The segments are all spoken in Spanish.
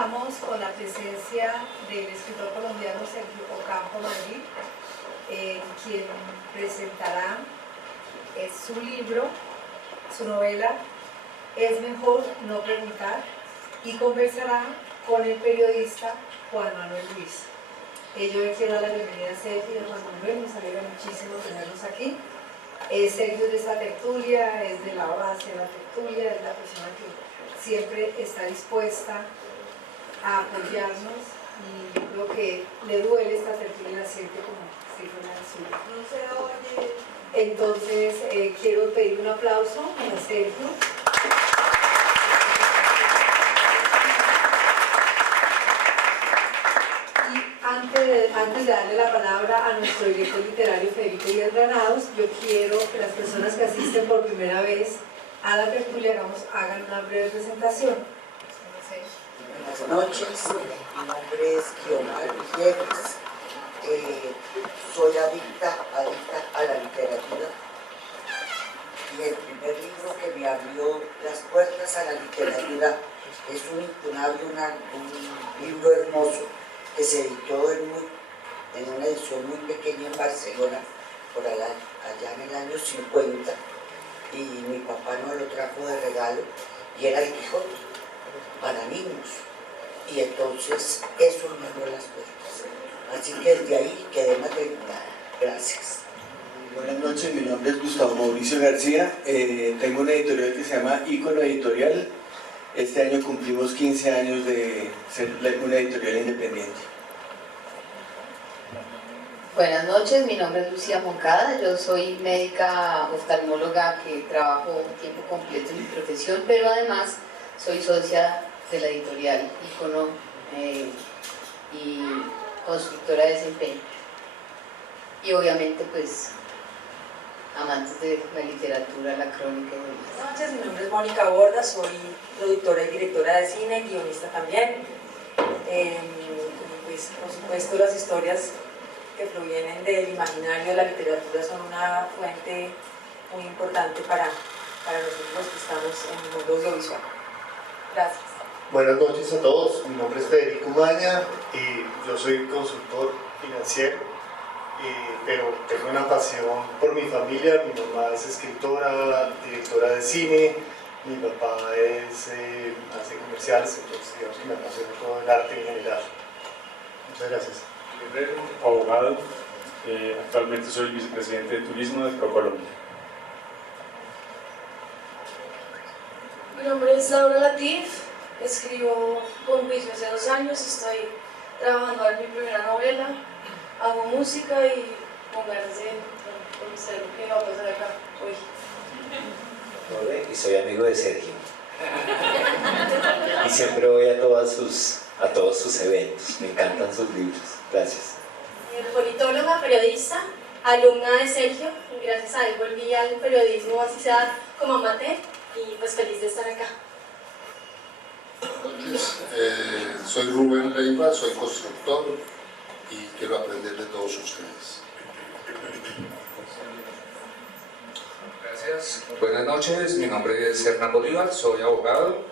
contamos con la presencia del escritor colombiano Sergio Ocampo Madrid, quien presentará su libro, su novela Es mejor no preguntar, y conversará con el periodista Juan Manuel Ruiz. Yo le quiero dar la bienvenida a Sergio y a Juan Manuel, nos alegra muchísimo tenerlos aquí. Sergio es de esta tertulia, es de la base de la tertulia, es la persona que siempre está dispuesta a apoyarnos, y yo creo que le duele esta tertulia, la siente como si fuera suya. No se oye. Entonces quiero pedir un aplauso para Sergio. Antes de darle la palabra a nuestro director literario Federico Díaz Granados, yo quiero que las personas que asisten por primera vez a la tertulia hagan una breve presentación. Buenas noches, mi nombre es Guiomar Villegas, soy adicta a la literatura, y el primer libro que me abrió las puertas a la literatura es un libro hermoso que se editó en una edición muy pequeña en Barcelona, por allá en el año 50, y mi papá nos lo trajo de regalo, y era El Quijote, para niños, y entonces eso me abrió las puertas. Así que desde ahí quedé matriculada. Gracias. Buenas noches, mi nombre es Gustavo Mauricio García, tengo una editorial que se llama Ícono Editorial. Este año cumplimos 15 años de ser una editorial independiente. Buenas noches, mi nombre es Lucía Moncada, yo soy médica oftalmóloga que trabajo tiempo completo en mi profesión, pero además soy socia de la editorial Ícono y constructora de desempeño. Y obviamente pues amantes de la literatura, la crónica y demás. Buenas noches, mi nombre es Mónica Borda, soy productora y directora de cine, guionista también. Pues, por supuesto, las historias que provienen del imaginario de la literatura son una fuente muy importante para nosotros los que estamos en el mundo audiovisual. Gracias. Buenas noches a todos, mi nombre es Federico Maña y yo soy consultor financiero, pero tengo una pasión por mi familia. Mi mamá es escritora, directora de cine, mi papá hace comerciales, entonces digamos que me apasiona todo el arte en general. Muchas gracias. Abogado, actualmente soy vicepresidente de turismo de ProColombia. Mi nombre es Laura Latif, escribo con Vicio hace 2 años, estoy trabajando en mi primera novela, hago música y con ganas de conocer lo que va a pasar acá hoy. Y soy amigo de Sergio y siempre voy a todos sus eventos, me encantan sus libros. Gracias. Politóloga, periodista, alumna de Sergio, y gracias a él volví al periodismo, así sea como amateur, y pues feliz de estar acá. Soy Rubén Leiva, soy constructor y quiero aprender de todos ustedes. Gracias. Buenas noches, mi nombre es Hernán Bolívar, soy abogado,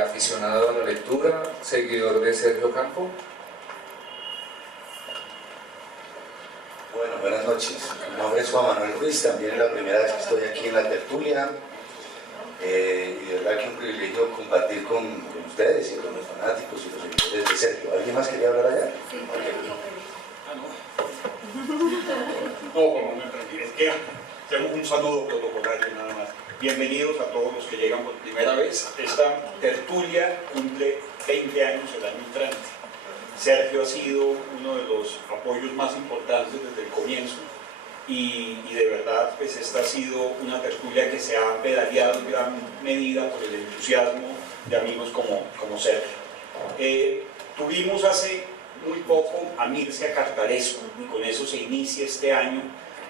aficionado a la lectura, seguidor de Sergio Ocampo. Bueno, buenas noches. Mi nombre es Juan Manuel Ruiz, también es la primera vez que estoy aquí en la tertulia. Y de verdad que un privilegio compartir con ustedes y con los fanáticos y los seguidores de Sergio. ¿Alguien más quería hablar allá? Sí, No, como me tranquilo, es que hacemos un saludo protocolario nada más. Bienvenidos a todos los que llegan por primera vez. Esta tertulia cumple 20 años el año entrante. Sergio ha sido uno de los apoyos más importantes desde el comienzo, y de verdad pues esta ha sido una tertulia que se ha pedaleado en gran medida por el entusiasmo de amigos como Sergio. Tuvimos hace muy poco a Mircea Cartarescu, y con eso se inicia este año.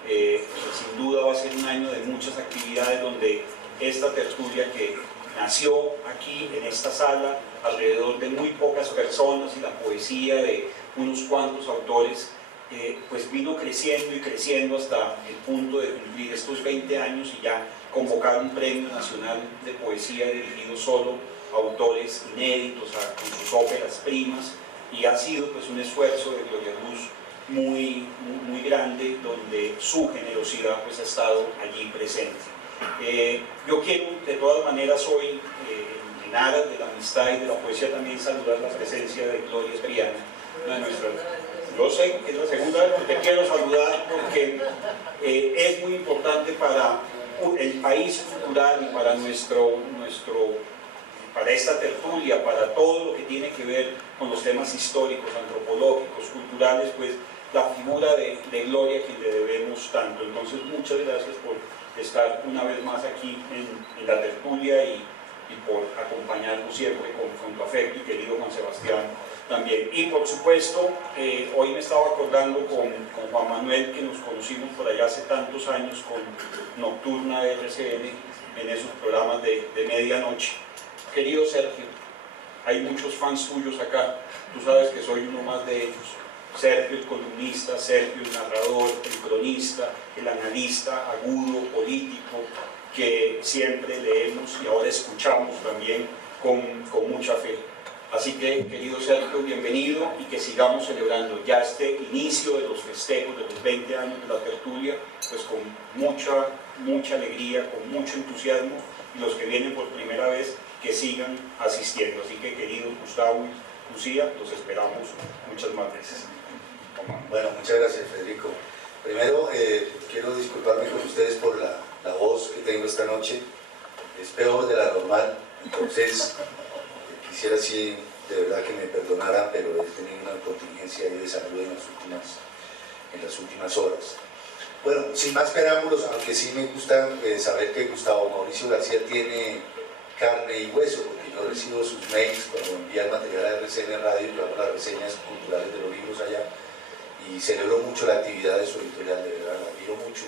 Sin duda va a ser un año de muchas actividades donde esta tertulia, que nació aquí en esta sala alrededor de muy pocas personas y la poesía de unos cuantos autores, pues vino creciendo y creciendo hasta el punto de cumplir estos 20 años y ya convocar un premio nacional de poesía dirigido solo autores inéditos, con sus óperas primas, y ha sido pues un esfuerzo de Gloria Luz muy grande, donde su generosidad pues ha estado allí presente. Yo quiero de todas maneras hoy, en aras de la amistad y de la poesía, también saludar la presencia de Gloria Esbriana, una de nuestras. Yo sé que es la segunda vez que te quiero saludar porque es muy importante para el país cultural y para para esta tertulia, para todo lo que tiene que ver con los temas históricos, antropológicos, culturales, pues la figura de Gloria, a quien le debemos tanto. Entonces, muchas gracias por estar una vez más aquí en la tertulia y por acompañarnos siempre con tu afecto, y querido Juan Sebastián también. Y por supuesto, hoy me estaba acordando con Juan Manuel, que nos conocimos por allá hace tantos años con Nocturna de RCN, en esos programas de medianoche. Querido Sergio, hay muchos fans tuyos acá, tú sabes que soy uno más de ellos. Sergio el columnista, Sergio el narrador, el cronista, el analista agudo, político, que siempre leemos y ahora escuchamos también con mucha fe. Así que, querido Sergio, bienvenido, y que sigamos celebrando ya este inicio de los festejos de los 20 años de la tertulia, pues con mucha alegría, con mucho entusiasmo, y los que vienen por primera vez, que sigan asistiendo. Así que, queridos Gustavo y Lucía, los esperamos muchas más veces. Bueno, muchas gracias, Federico. Primero, quiero disculparme con ustedes por la voz que tengo esta noche. Es peor de la normal, entonces quisiera sí, de verdad, que me perdonaran, pero he tenido una contingencia de salud en las últimas horas. Bueno, sin más preámbulos, aunque sí me gusta saber que Gustavo Mauricio García tiene carne y hueso, porque yo recibo sus mails cuando envían material a RCN Radio, yo hago las reseñas culturales de los libros allá, y celebro mucho la actividad de su editorial, de verdad, la admiro mucho,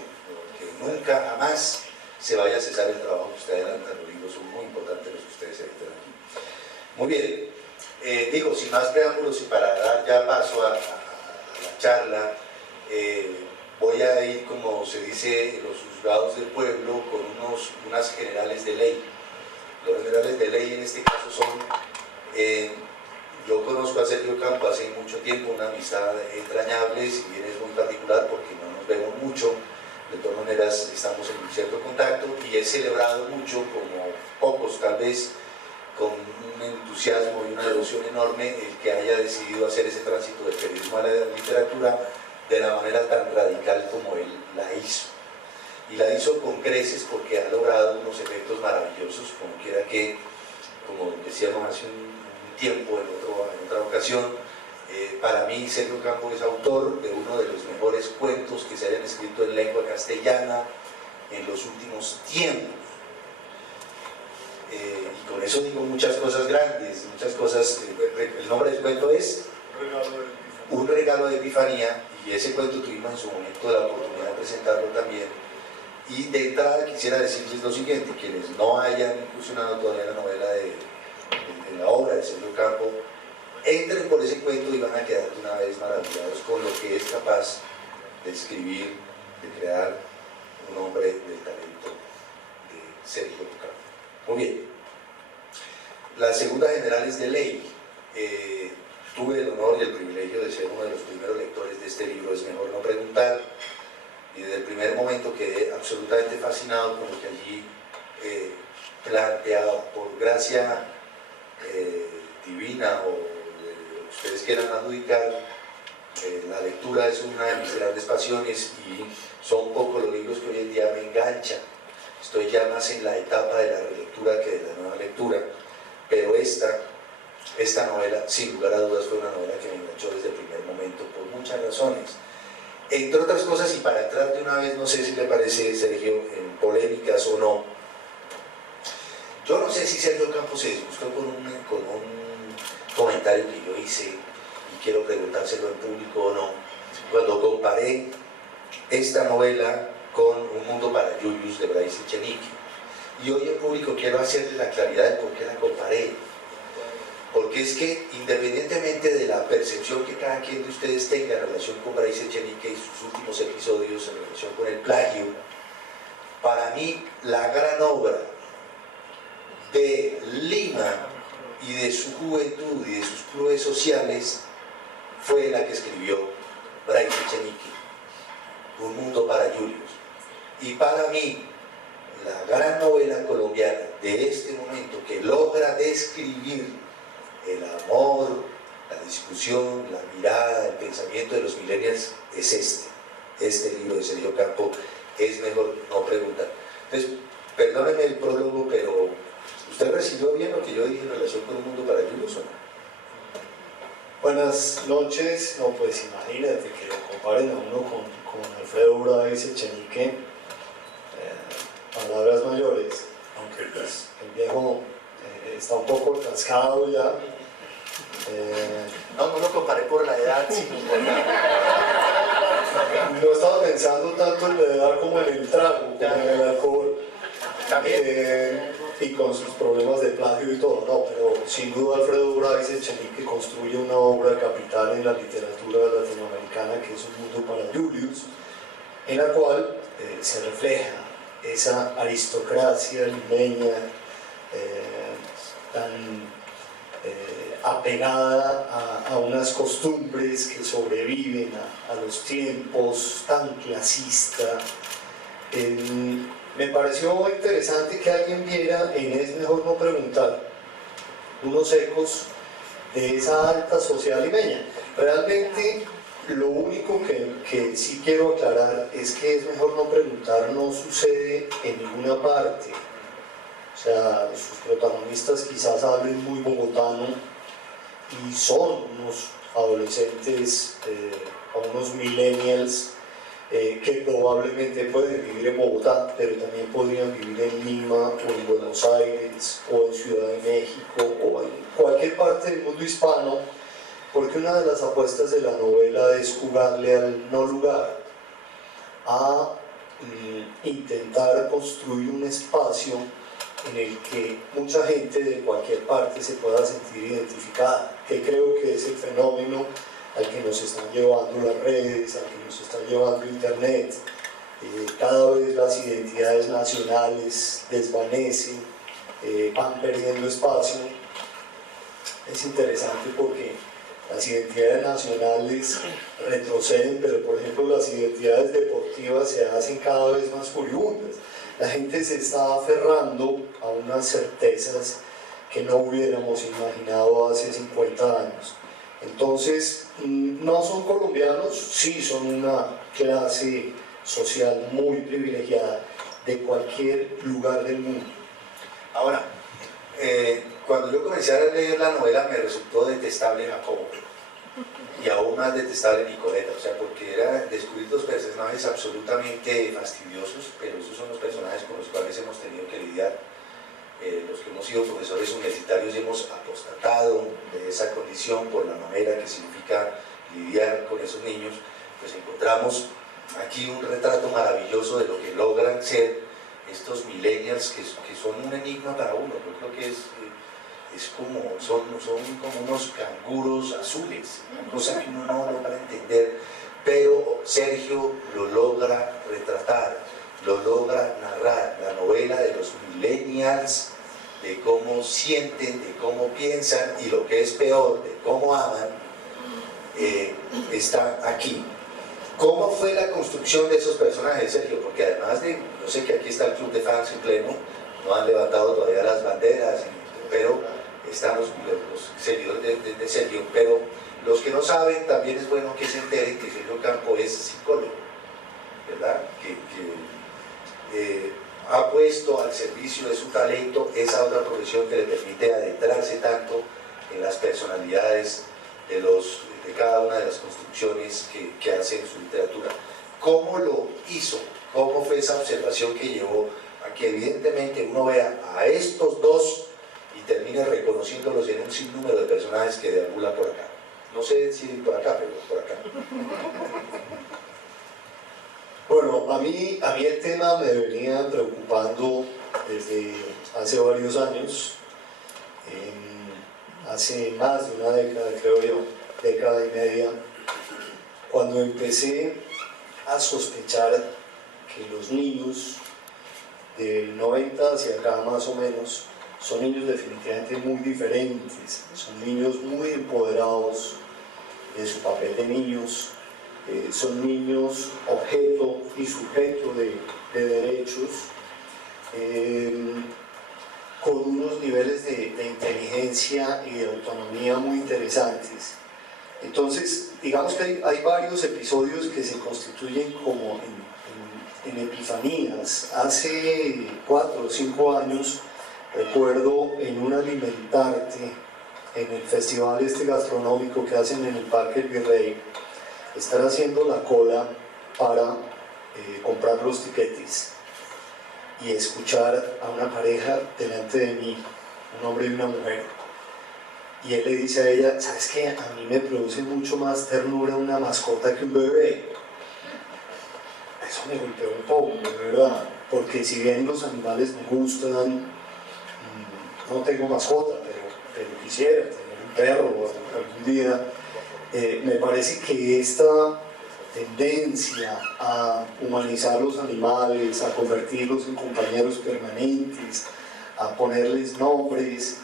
que nunca, jamás se vaya a cesar el trabajo que usted adelanta. Los libros son muy importantes los que ustedes editan aquí. Muy bien, digo, sin más preámbulos y para dar ya paso a la charla, voy a ir, como se dice, los juzgados del pueblo con unas generales de ley. Los generales de ley en este caso son, yo conozco a Sergio Campo hace mucho tiempo, una amistad entrañable, si bien es muy particular porque no nos vemos mucho, de todas maneras estamos en un cierto contacto, y he celebrado mucho, como pocos tal vez, con un entusiasmo y una devoción enorme, el que haya decidido hacer ese tránsito del periodismo a la literatura de la manera tan radical como él la hizo. Y la hizo con creces porque ha logrado unos efectos maravillosos, como quiera que, como decíamos hace un tiempo en otra ocasión, para mí Sergio Campo es autor de uno de los mejores cuentos que se hayan escrito en lengua castellana en los últimos tiempos. Y con eso digo muchas cosas grandes, muchas cosas. El nombre del cuento es Un regalo de Epifanía, y ese cuento tuvimos en su momento la oportunidad de presentarlo también. Y de entrada quisiera decirles lo siguiente: quienes no hayan incursionado todavía en la novela en la obra de Sergio Campo, entren por ese cuento y van a quedar de una vez maravillados con lo que es capaz de escribir, de crear un hombre del talento de Sergio Campo. Muy bien. Las segundas generales de ley. Tuve el honor y el privilegio de ser uno de los primeros lectores de este libro, Es mejor no preguntar, y desde el primer momento quedé absolutamente fascinado con lo que allí planteaba. Por gracia divina, o ustedes quieran adjudicar, la lectura es una de mis grandes pasiones, y son pocos los libros que hoy en día me enganchan. Estoy ya más en la etapa de la relectura que de la nueva lectura, pero esta novela, sin lugar a dudas, fue una novela que me enganchó desde el primer momento, por muchas razones. Entre otras cosas, y para entrar de una vez, no sé si le parece, Sergio, en polémicas o no, yo no sé si Sergio Campos se disgustó con un comentario que yo hice, y quiero preguntárselo en público o no, cuando comparé esta novela con Un mundo para Yuyos de Bryce Echenique. Y hoy en público quiero hacerle la claridad de por qué la comparé. Porque es que, independientemente de la percepción que cada quien de ustedes tenga en relación con Bryce Echenique y sus últimos episodios en relación con el plagio, para mí la gran obra de Lima y de su juventud y de sus clubes sociales fue la que escribió Bryce Echenique, Un mundo para Julius. Y para mí, la gran novela colombiana de este momento que logra describir el amor, la discusión, la mirada, el pensamiento de los millennials es este libro de Sergio Campo, Es mejor no preguntar. Entonces, perdónenme el prólogo, pero ¿usted recibió bien lo que yo dije en relación con Un mundo para Julius o no? Buenas noches. No, pues imagínate que lo comparen a uno con Alfredo Bryce Echenique, palabras mayores, aunque pues el viejo está un poco cascado ya. No lo comparé por la edad, sino por no estaba pensando tanto en la edad como en el trago, como en el alcohol, y con sus problemas de plagio y todo, no, pero sin duda Alfredo Bryce Echenique construye una obra capital en la literatura latinoamericana que es Un mundo para Julius, en la cual se refleja esa aristocracia limeña tan apegada a unas costumbres que sobreviven a los tiempos, tan clasista. Me pareció interesante que alguien viera en Es mejor no preguntar unos ecos de esa alta sociedad limeña. Realmente lo único que sí quiero aclarar es que Es mejor no preguntar no sucede en ninguna parte. O sea, sus protagonistas quizás hablen muy bogotano y son unos adolescentes o unos millennials que probablemente pueden vivir en Bogotá, pero también podrían vivir en Lima o en Buenos Aires o en Ciudad de México o en cualquier parte del mundo hispano, porque una de las apuestas de la novela es jugarle al no lugar, a intentar construir un espacio en el que mucha gente de cualquier parte se pueda sentir identificada, que creo que es el fenómeno al que nos están llevando las redes, al que nos está llevando Internet. Cada vez las identidades nacionales desvanecen, van perdiendo espacio. Es interesante porque las identidades nacionales retroceden, pero por ejemplo las identidades deportivas se hacen cada vez más furibundas. La gente se está aferrando a unas certezas que no hubiéramos imaginado hace 50 años. Entonces, no son colombianos, sí son una clase social muy privilegiada de cualquier lugar del mundo. Ahora, cuando yo comencé a leer la novela me resultó detestable Jacobo y aún más detestable Nicoleta, o sea, porque era descubrir dos personajes absolutamente fastidiosos, pero esos son los personajes con los cuales hemos tenido que lidiar. Los que hemos sido profesores universitarios hemos apostatado de esa condición por la manera que significa lidiar con esos niños, pues encontramos aquí un retrato maravilloso de lo que logran ser estos millennials que son un enigma para uno. Yo creo que son como unos canguros azules, una cosa que uno no logra entender, pero Sergio lo logra retratar, lo logra narrar. La novela de los millennials, de cómo sienten, de cómo piensan y lo que es peor, de cómo aman, está aquí. ¿Cómo fue la construcción de esos personajes, Sergio? Porque además de, yo sé que aquí está el club de fans en pleno, no han levantado todavía las banderas, pero están los seguidores de Sergio, pero los que no saben también es bueno que se enteren que Sergio Campo es psicólogo, ¿verdad? Que ha puesto al servicio de su talento esa otra profesión que le permite adentrarse tanto en las personalidades de cada una de las construcciones que hace en su literatura. ¿Cómo lo hizo? ¿Cómo fue esa observación que llevó a que evidentemente uno vea a estos dos y termine reconociéndolos en un sinnúmero de personajes que deambulan por acá? No sé si por acá, pero por acá. Bueno, a mí el tema me venía preocupando desde hace varios años, hace más de una década, creo yo, década y media, cuando empecé a sospechar que los niños del 90 hacia acá más o menos son niños definitivamente muy diferentes, son niños muy empoderados de su papel de niños, son niños objeto y sujeto de derechos, con unos niveles de inteligencia y de autonomía muy interesantes. Entonces, digamos que hay varios episodios que se constituyen como en epifanías. Hace 4 o 5 años, recuerdo en un Alimentarte, en el festival gastronómico que hacen en el Parque El Virrey, estar haciendo la cola para comprar los tiquetes y escuchar a una pareja delante de mí, un hombre y una mujer, y él le dice a ella: ¿sabes qué? A mí me produce mucho más ternura una mascota que un bebé. Eso me golpeó un poco, de verdad, porque si bien los animales me gustan, no tengo mascota, pero quisiera tener un perro algún día. Me parece que esta tendencia a humanizar los animales, a convertirlos en compañeros permanentes, a ponerles nombres,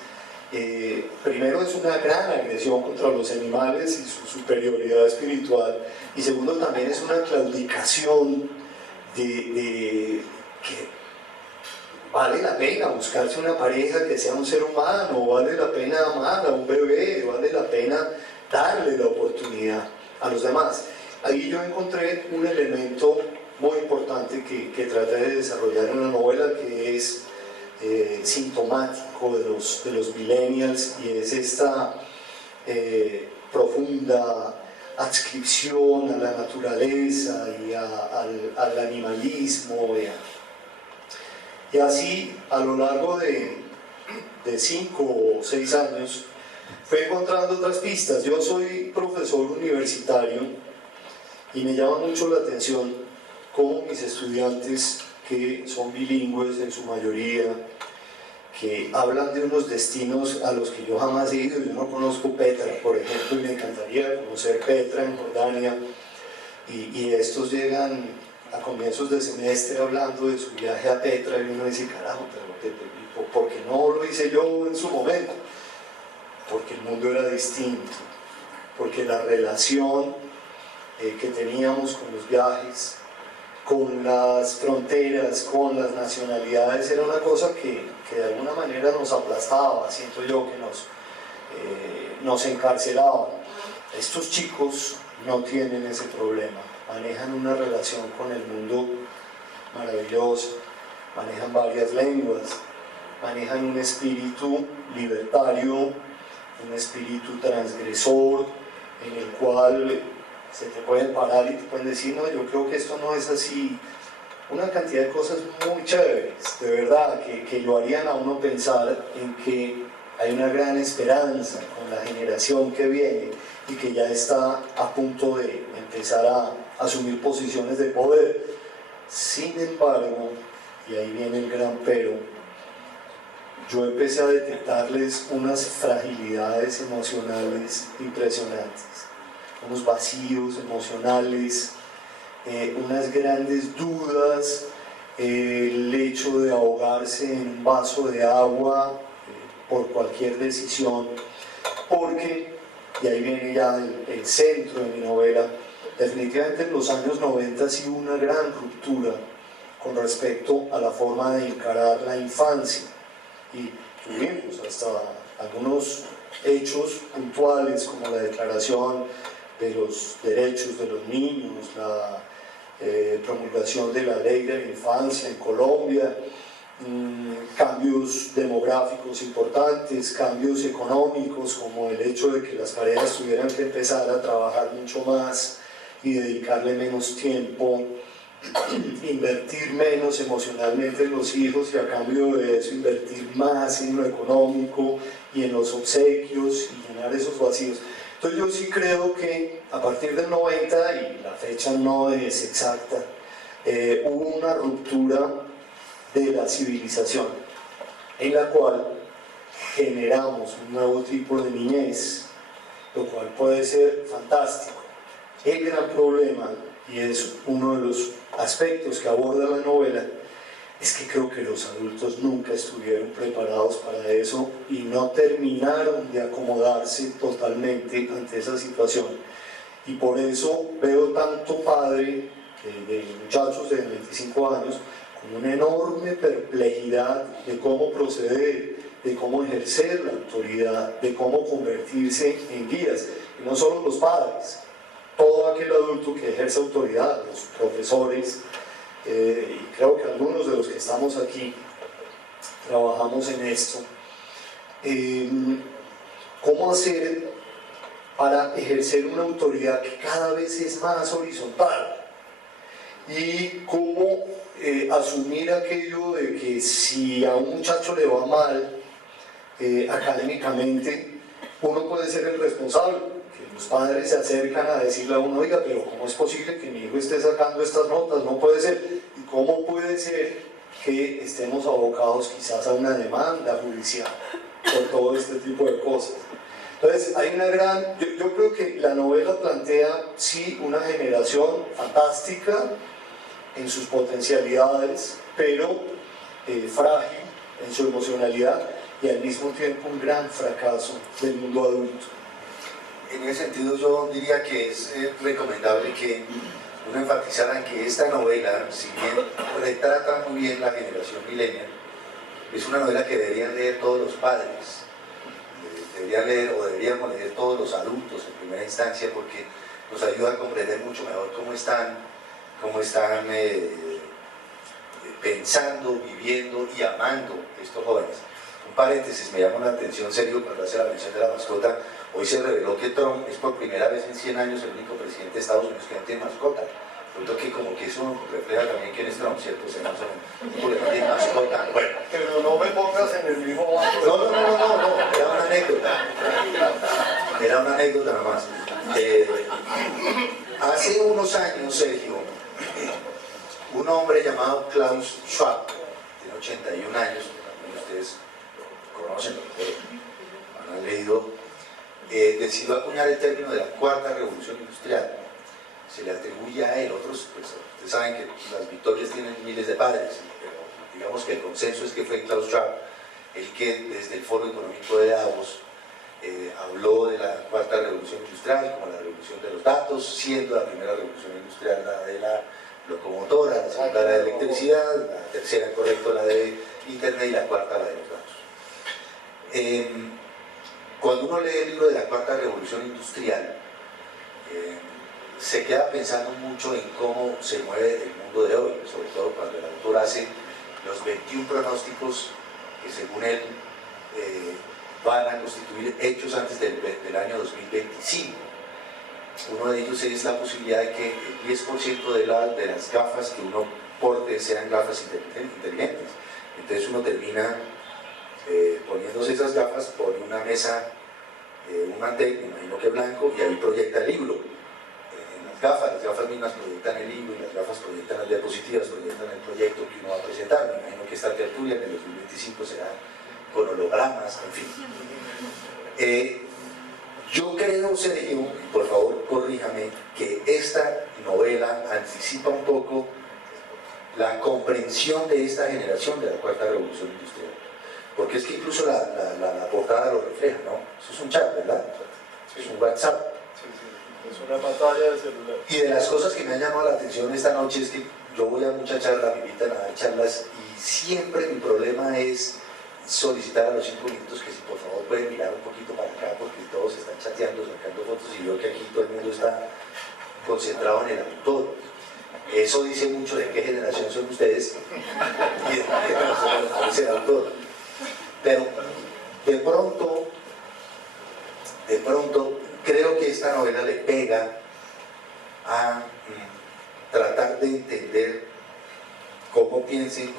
primero es una gran agresión contra los animales y su superioridad espiritual, y segundo también es una claudicación de que vale la pena buscarse una pareja que sea un ser humano, vale la pena amar a un bebé, vale la pena darle la oportunidad a los demás. Ahí yo encontré un elemento muy importante que traté de desarrollar en la novela, que es sintomático de los millennials, y es esta profunda adscripción a la naturaleza y al animalismo. Y así, a lo largo de 5 o 6 años, fui encontrando otras pistas. Yo soy profesor universitario y me llama mucho la atención cómo mis estudiantes, que son bilingües en su mayoría, que hablan de unos destinos a los que yo jamás he ido. Yo no conozco Petra, por ejemplo, y me encantaría conocer Petra en Jordania, y estos llegan a comienzos de semestre hablando de su viaje a Petra, y uno dice: carajo, pero ¿por qué no lo hice yo en su momento? Porque el mundo era distinto, porque la relación que teníamos con los viajes, con las fronteras, con las nacionalidades, era una cosa que de alguna manera nos aplastaba, siento yo, que nos encarcelaba. Estos chicos no tienen ese problema, manejan una relación con el mundo maravillosa, manejan varias lenguas, manejan un espíritu libertario, un espíritu transgresor, en el cual se te pueden parar y te pueden decir: no, yo creo que esto no es así. Una cantidad de cosas muy chéveres, de verdad, que lo harían a uno pensar en que hay una gran esperanza con la generación que viene y que ya está a punto de empezar a asumir posiciones de poder. Sin embargo, y ahí viene el gran pero, yo empecé a detectarles unas fragilidades emocionales impresionantes, unos vacíos emocionales, unas grandes dudas, el hecho de ahogarse en un vaso de agua por cualquier decisión, porque, y ahí viene ya el centro de mi novela, definitivamente en los años 90 sí hubo una gran ruptura con respecto a la forma de encarar la infancia, y tuvimos hasta algunos hechos puntuales como la declaración de los derechos de los niños, la promulgación de la ley de la infancia en Colombia, cambios demográficos importantes, cambios económicos como el hecho de que las parejas tuvieran que empezar a trabajar mucho más y dedicarle menos tiempo, invertir menos emocionalmente en los hijos, y a cambio de eso invertir más en lo económico y en los obsequios y llenar esos vacíos. Entonces yo sí creo que a partir del 90, y la fecha no es exacta, hubo una ruptura de la civilización en la cual generamos un nuevo tipo de niñez, lo cual puede ser fantástico. El gran problema, y es uno de los aspectos que aborda la novela, es que creo que los adultos nunca estuvieron preparados para eso y no terminaron de acomodarse totalmente ante esa situación. Y por eso veo tanto padre de muchachos de 25 años con una enorme perplejidad de cómo proceder, de cómo ejercer la autoridad, de cómo convertirse en guías. Y no solo los padres, todo aquel adulto que ejerce autoridad, los profesores, y creo que algunos de los que estamos aquí trabajamos en esto. ¿Cómo hacer para ejercer una autoridad que cada vez es más horizontal? Y cómo asumir aquello de que si a un muchacho le va mal académicamente, uno puede ser el responsable, que los padres se acercan a decirle a uno, oiga, pero ¿cómo es posible que mi hijo esté sacando estas notas? No puede ser. ¿Y cómo puede ser que estemos abocados quizás a una demanda judicial por todo este tipo de cosas? Entonces, hay una gran... Yo creo que la novela plantea, sí, una generación fantástica en sus potencialidades, pero frágil en su emocionalidad y al mismo tiempo un gran fracaso del mundo adulto. En ese sentido yo diría que es recomendable que uno enfatizara en que esta novela, si bien retrata muy bien la generación millennial, es una novela que deberían leer todos los padres, deberían leer o deberíamos leer todos los adultos en primera instancia, porque nos ayuda a comprender mucho mejor cómo están pensando, viviendo y amando estos jóvenes. Un paréntesis, me llama la atención, Sergio, cuando hace la mención de la mascota. Hoy se reveló que Trump es por primera vez en 100 años el único presidente de Estados Unidos que no tiene mascota. Siento que como que eso refleja también quién es Trump, ¿cierto? Se lanza un problema de mascota. Bueno. Pero no me pongas en el mismo bando. No, era una anécdota. Era una anécdota nomás. Hace unos años, Sergio, un hombre llamado Klaus Schwab, tiene 81 años, ustedes conocen, han leído, decidió acuñar el término de la cuarta revolución industrial. Se le atribuye a él, otros, pues ustedes saben que las victorias tienen miles de padres, pero digamos que el consenso es que fue Klaus Schwab el que desde el Foro Económico de Davos habló de la cuarta revolución industrial como la revolución de los datos, siendo la primera revolución industrial la de la locomotora, la segunda la de electricidad, la tercera, correcto, la de internet y la cuarta la de los datos. Cuando uno lee el libro de la cuarta revolución industrial, se queda pensando mucho en cómo se mueve el mundo de hoy, sobre todo cuando el autor hace los 21 pronósticos que según él van a constituir hechos antes del año 2025. Uno de ellos es la posibilidad de que el 10% de las gafas que uno porte sean gafas inteligentes. Entonces uno termina poniéndose esas gafas, pone una mesa, un mantel, me imagino que blanco, y ahí proyecta el libro. Las gafas mismas proyectan el libro, y las gafas proyectan las diapositivas, proyectan el proyecto que uno va a presentar. Me imagino que esta tertulia en el 2025 será con hologramas, en fin. Yo creo, Sergio, por favor corríjame, que esta novela anticipa un poco la comprensión de esta generación de la cuarta revolución industrial. Porque es que incluso la portada lo refleja, ¿no? Eso es un chat, ¿verdad? Es un WhatsApp. Es una pantalla de celular. Y de las cosas que me han llamado la atención esta noche es que yo voy a muchas charlas, me invitan a dar charlas, y siempre mi problema es solicitar a los 5 minutos que si por favor pueden mirar un poquito para acá, porque todos están chateando, sacando fotos, y veo que aquí todo el mundo está concentrado en el autor. Eso dice mucho de qué generación son ustedes y de qué generación es el autor. Pero de pronto creo que esta novela le pega a tratar de entender cómo piensan,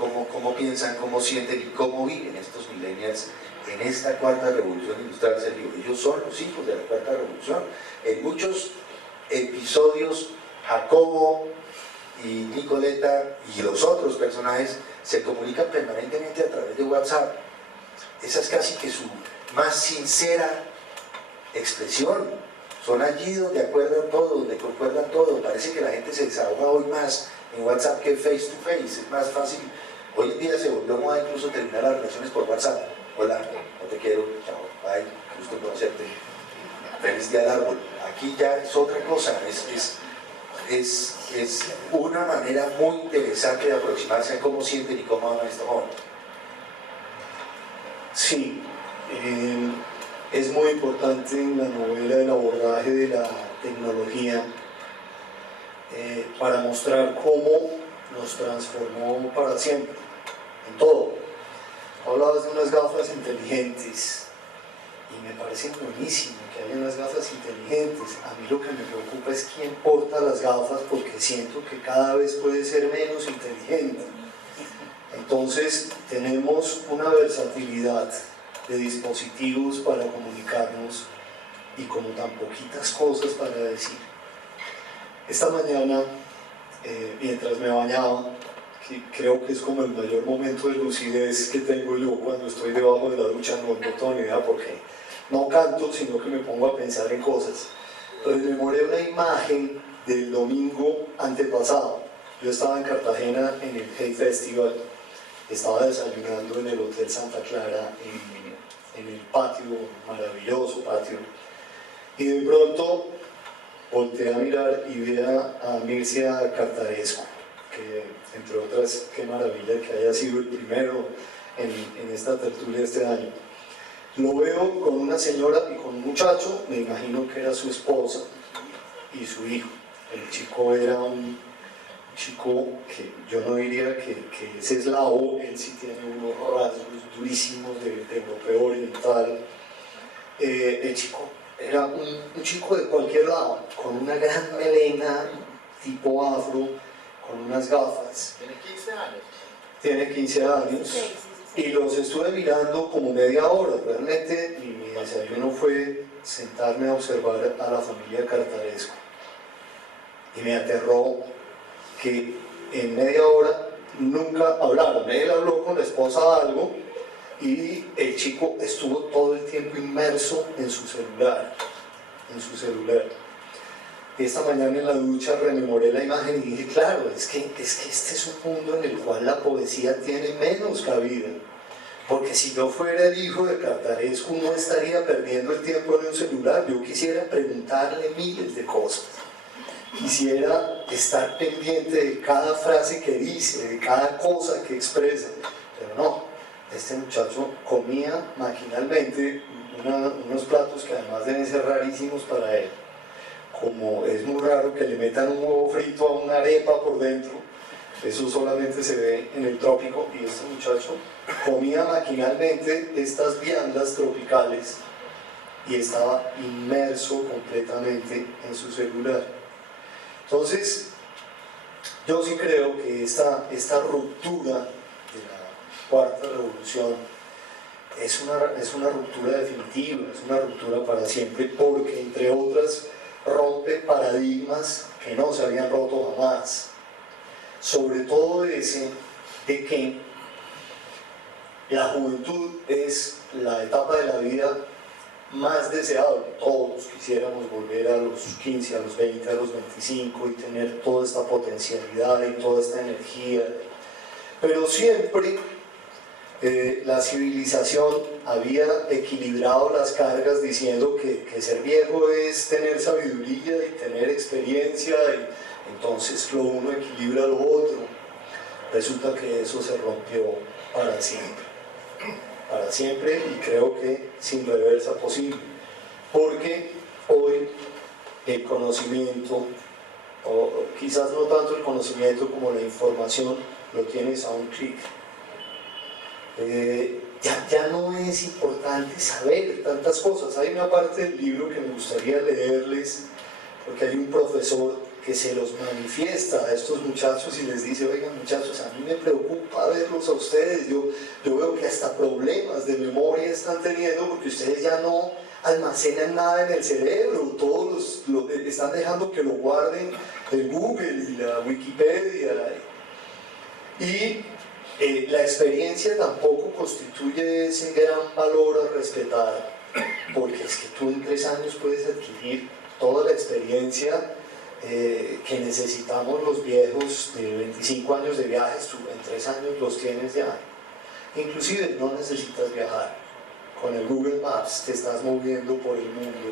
cómo sienten y cómo viven estos millennials en esta cuarta revolución industrial. Ellos son los hijos de la cuarta revolución. En muchos episodios, Jacobo y Nicoleta y los otros personajes se comunican permanentemente a través de WhatsApp. Esa es casi que su más sincera expresión. Son allí donde acuerdan todo, donde concuerdan todo. Parece que la gente se desahoga hoy más en WhatsApp que face to face. Es más fácil Hoy en día se volvió moda incluso terminar las relaciones por WhatsApp. Hola, no te quiero, chao, bye, gusto conocerte. Feliz día del árbol. Aquí ya es otra cosa, es una manera muy interesante de aproximarse a cómo sienten y cómo aman estos jóvenes. Sí, es muy importante en la novela el abordaje de la tecnología para mostrar cómo nos transformó para siempre, en todo. Hablabas de unas gafas inteligentes y me parece buenísimo que haya unas gafas inteligentes. A mí lo que me preocupa es quién porta las gafas, porque siento que cada vez puede ser menos inteligente. Entonces tenemos una versatilidad de dispositivos para comunicarnos y como tan poquitas cosas para decir. Esta mañana, mientras me bañaba, que creo que es como el mayor momento de lucidez que tengo yo cuando estoy debajo de la ducha, no tengo ni idea por qué. No canto, sino que me pongo a pensar en cosas. Rememoré una imagen del domingo antepasado. Yo estaba en Cartagena en el Hey Festival, estaba desayunando en el Hotel Santa Clara, en el patio, maravilloso patio, y de pronto volteé a mirar y vi a Mircea Cartarescu, que entre otras, qué maravilla que haya sido el primero en esta tertulia este año. Lo veo con una señora y con un muchacho, me imagino que era su esposa y su hijo. El chico era un chico que yo no diría que es eslavo, él sí tiene unos rasgos durísimos de europeo oriental. El chico era un chico de cualquier lado, con una gran melena tipo afro, con unas gafas. ¿Tiene 15 años? Tiene 15 años. Y los estuve mirando como media hora. Realmente mi desayuno fue sentarme a observar a la familia Cartarescu. Y me aterró que en media hora nunca hablaron. Él habló con la esposa algo y el chico estuvo todo el tiempo inmerso en su celular. Esta mañana en la ducha rememoré la imagen y dije, claro, es que este es un mundo en el cual la poesía tiene menos cabida. Porque si yo fuera el hijo de Cartarescu no estaría perdiendo el tiempo en un celular. Yo quisiera preguntarle miles de cosas. Quisiera estar pendiente de cada frase que dice, de cada cosa que expresa. Pero no, este muchacho comía maquinalmente unos platos que además deben ser rarísimos para él. Como es muy raro que le metan un huevo frito a una arepa por dentro, eso solamente se ve en el trópico, y este muchacho comía maquinalmente estas viandas tropicales y estaba inmerso completamente en su celular. Entonces, yo sí creo que esta ruptura de la cuarta revolución es una ruptura definitiva, es una ruptura para siempre, porque entre otras rompe paradigmas que no se habían roto jamás, sobre todo ese de que la juventud es la etapa de la vida más deseable. Todos quisiéramos volver a los 15, a los 20, a los 25 y tener toda esta potencialidad y toda esta energía, pero siempre la civilización había equilibrado las cargas diciendo que ser viejo es tener sabiduría y tener experiencia, y entonces lo uno equilibra lo otro. Resulta que eso se rompió para siempre, y creo que sin reversa posible, porque hoy el conocimiento, o quizás no tanto el conocimiento como la información, lo tienes a un clic. Ya no es importante saber tantas cosas. Hay una parte del libro que me gustaría leerles, porque hay un profesor que se los manifiesta a estos muchachos y les dice: oigan muchachos, a mí me preocupa verlos a ustedes, yo veo que hasta problemas de memoria están teniendo porque ustedes ya no almacenan nada en el cerebro, todos lo están dejando que lo guarden el Google y la Wikipedia. Y la experiencia tampoco constituye ese gran valor a respetar, porque es que tú en 3 años puedes adquirir toda la experiencia que necesitamos los viejos de 25 años de viajes, tú en 3 años los tienes ya. Inclusive no necesitas viajar. Con el Google Maps te estás moviendo por el mundo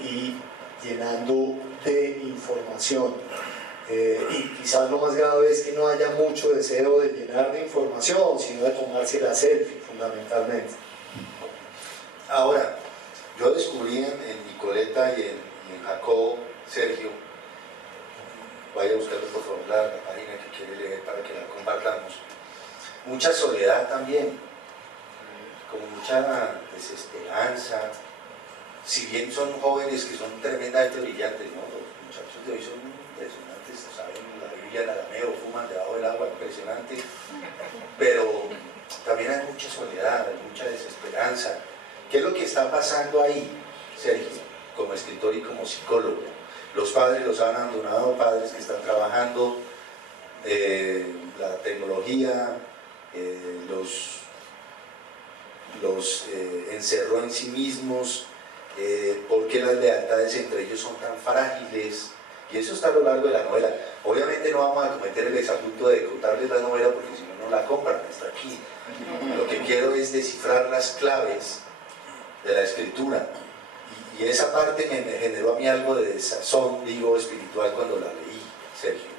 y llenando de información. Y quizás lo más grave es que no haya mucho deseo de llenar de información, sino de tomarse la selfie, fundamentalmente. Ahora, yo descubrí en Nicoleta y en Jacobo, Sergio, vaya a buscarlo por favor la página que quiere leer para que la compartamos, mucha soledad también, como mucha desesperanza, si bien son jóvenes que son tremendamente brillantes, ¿no? Los muchachos de hoy son impresionantes, saben la Biblia, el arameo, fuman debajo del agua, impresionante, pero también hay mucha soledad, hay mucha desesperanza. ¿Qué es lo que está pasando ahí, Sergio, como escritor y como psicólogo? Los padres los han abandonado, padres que están trabajando, la tecnología los encerró en sí mismos, ¿por qué las lealtades entre ellos son tan frágiles? Y eso está a lo largo de la novela. Obviamente no vamos a cometer el exabrupto de contarles la novela porque si no, no la compran, está aquí. Lo que quiero es descifrar las claves de la escritura. Y esa parte me generó a mí algo de desazón, digo, espiritual cuando la leí, Sergio.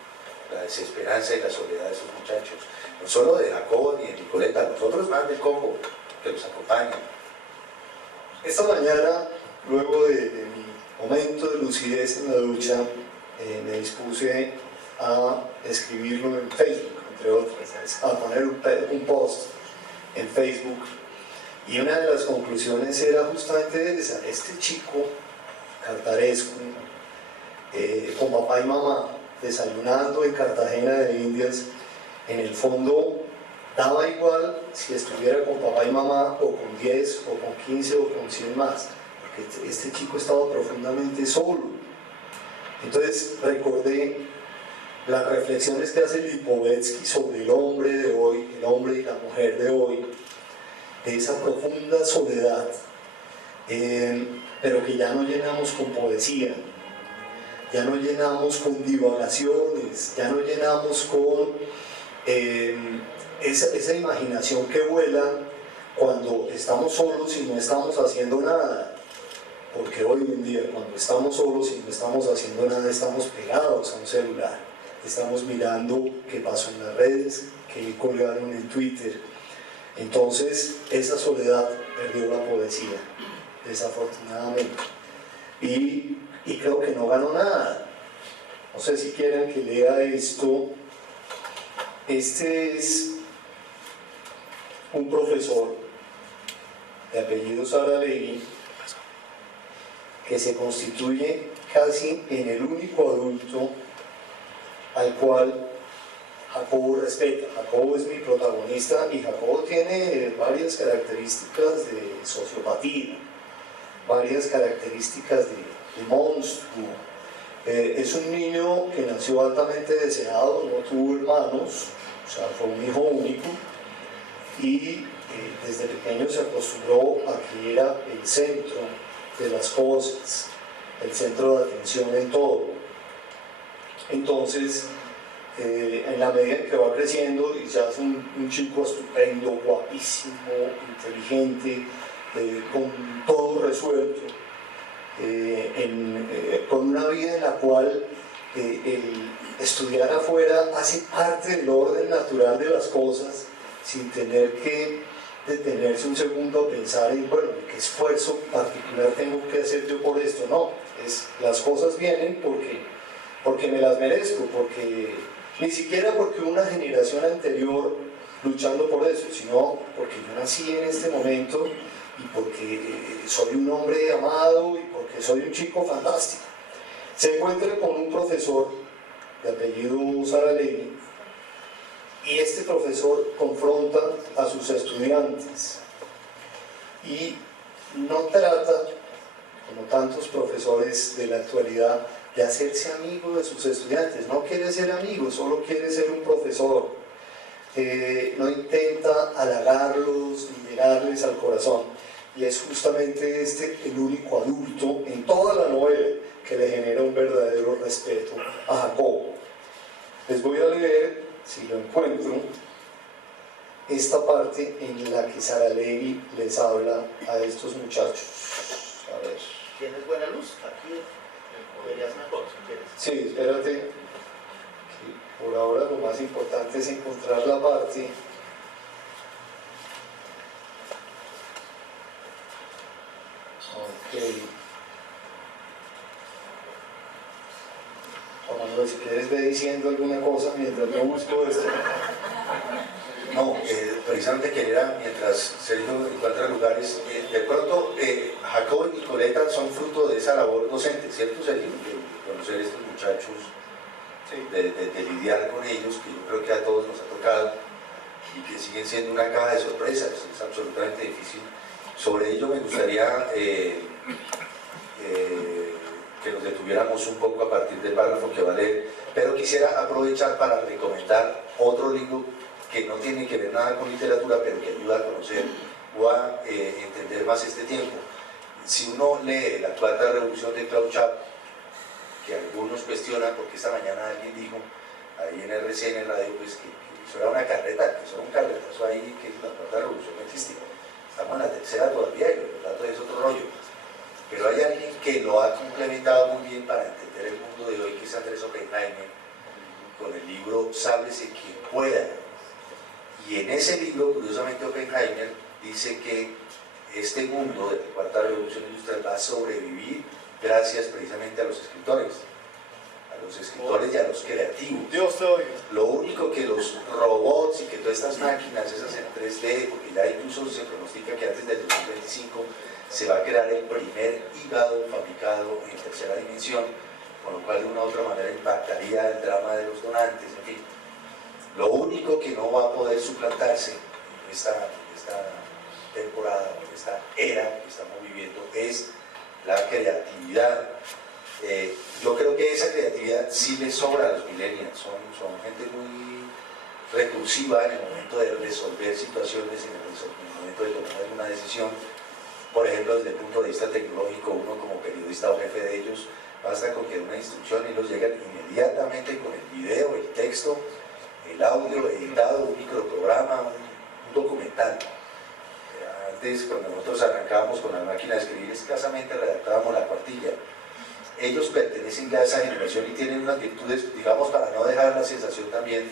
La desesperanza y la soledad de esos muchachos. No solo de Jacobo ni de Nicoleta, los otros más del combo que los acompañan. Esta mañana, luego de mi momento de lucidez en la ducha, me dispuse a escribirlo en Facebook, entre otras, a poner un post en Facebook. Y una de las conclusiones era justamente esa: este chico cartaresco, con papá y mamá, desayunando en Cartagena de Indias, en el fondo daba igual si estuviera con papá y mamá o con 10 o con 15 o con 100 más, porque este chico estaba profundamente solo. Entonces recordé las reflexiones que hace Lipovetsky sobre el hombre de hoy, el hombre y la mujer de hoy, de esa profunda soledad, pero que ya no llenamos con poesía, ya no llenamos con divagaciones, ya no llenamos con esa imaginación que vuela cuando estamos solos y no estamos haciendo nada. Porque hoy en día, cuando estamos solos y no estamos haciendo nada, estamos pegados a un celular, estamos mirando qué pasó en las redes, qué colgaron en Twitter. Entonces esa soledad perdió la poesía, desafortunadamente, y creo que no ganó nada. No sé si quieren que lea esto. Este es un profesor de apellido Saralegui que se constituye casi en el único adulto al cual Jacobo respeta. Jacobo es mi protagonista y Jacobo tiene varias características de sociopatía, varias características de monstruo. Es un niño que nació altamente deseado, no tuvo hermanos, o sea, fue un hijo único, y desde pequeño se acostumbró a que era el centro de las cosas, el centro de atención en todo. Entonces, en la medida en que va creciendo y ya es un chico estupendo, guapísimo, inteligente, con todo resuelto, con una vida en la cual el estudiar afuera hace parte del orden natural de las cosas, sin tener que detenerse un segundo a pensar en, bueno, qué esfuerzo particular tengo que hacer yo por esto. No, las cosas vienen porque me las merezco, ni siquiera porque una generación anterior luchando por eso, sino porque yo nací en este momento y porque soy un hombre amado y porque soy un chico fantástico. Se encuentra con un profesor de apellido Saralegui y este profesor confronta a sus estudiantes y no trata, como tantos profesores de la actualidad, de hacerse amigo de sus estudiantes. No quiere ser amigo, solo quiere ser un profesor. No intenta halagarlos ni llegarles al corazón. Y es justamente el único adulto en toda la novela que le genera un verdadero respeto a Jacobo. Les voy a leer, si lo encuentro, esta parte en la que Saralegui les habla a estos muchachos. A ver. ¿Tienes buena luz? Aquí verías mejor si quieres. Sí, espérate. Que por ahora lo más importante es encontrar la parte. Ok. Juan Manuel, si quieres ve diciendo alguna cosa mientras yo busco esto. No, precisamente quería, mientras Sergio encuentra lugares, de pronto Jacobo y Nicoleta son fruto de esa labor docente, ¿cierto, Sergio? De conocer a estos muchachos, de lidiar con ellos, que yo creo que a todos nos ha tocado y que siguen siendo una caja de sorpresas, es absolutamente difícil. Sobre ello me gustaría que nos detuviéramos un poco a partir del párrafo que va a leer, pero quisiera aprovechar para recomendar otro libro que no tiene que ver nada con literatura, pero que ayuda a conocer o a entender más este tiempo. Si uno lee La Cuarta Revolución de Klaus Schwab, que algunos cuestionan, porque esta mañana alguien dijo ahí en RCN Radio, pues que eso era una carreta, que eso era un carretazo ahí, que la Cuarta Revolución no existe. Estamos en la tercera todavía y el dato es otro rollo. Pero hay alguien que lo ha complementado muy bien para entender el mundo de hoy, que es Andrés Oppenheimer, con el libro Sálvese quien pueda. Y en ese libro, curiosamente, Oppenheimer dice que este mundo de la Cuarta Revolución Industrial va a sobrevivir gracias precisamente a los escritores y a los creativos. Dios te oiga. Lo único que los robots y que todas estas máquinas, esas en 3D, porque ya incluso se pronostica que antes del 2025 se va a crear el primer hígado fabricado en tercera dimensión, con lo cual de una u otra manera impactaría el drama de los donantes, en fin. Lo único que no va a poder suplantarse en esta temporada, en esta era que estamos viviendo, es la creatividad. Yo creo que esa creatividad sí le sobra a los millennials, son gente muy recursiva en el momento de resolver situaciones, en el momento de tomar una decisión. Por ejemplo, desde el punto de vista tecnológico, uno como periodista o jefe de ellos, basta con que dé una instrucción y ellos llegan inmediatamente con el video, el texto, el audio editado, un microprograma, un documental. Antes, cuando nosotros arrancábamos con la máquina de escribir, escasamente redactábamos la cuartilla. Ellos pertenecen ya a esa generación y tienen unas virtudes, digamos, para no dejar la sensación también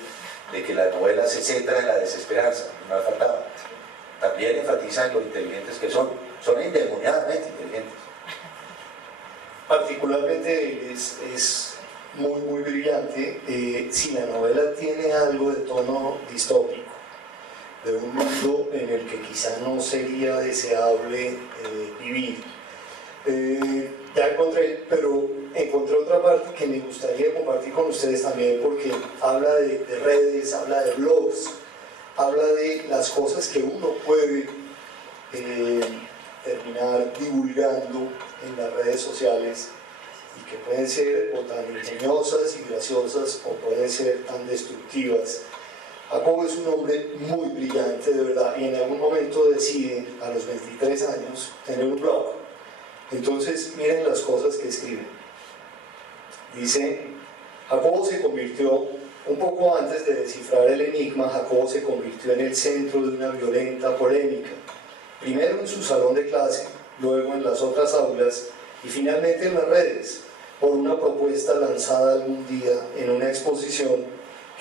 de que la novela se centra en la desesperanza, no faltaba. También enfatizan lo inteligentes que son endemoniadamente inteligentes. Particularmente es muy brillante. Si la novela tiene algo de tono distópico, de un mundo en el que quizá no sería deseable vivir. Ya encontré otra parte que me gustaría compartir con ustedes también, porque habla de redes, habla de blogs, habla de las cosas que uno puede terminar divulgando en las redes sociales y que pueden ser o tan ingeniosas y graciosas o pueden ser tan destructivas. Jacobo es un hombre muy brillante, de verdad, y en algún momento decide, a los 23 años, tener un blog. Entonces, miren las cosas que escribe. Dice, Jacobo se convirtió, un poco antes de descifrar el enigma, Jacobo se convirtió en el centro de una violenta polémica. Primero en su salón de clase, luego en las otras aulas y finalmente en las redes, por una propuesta lanzada algún día en una exposición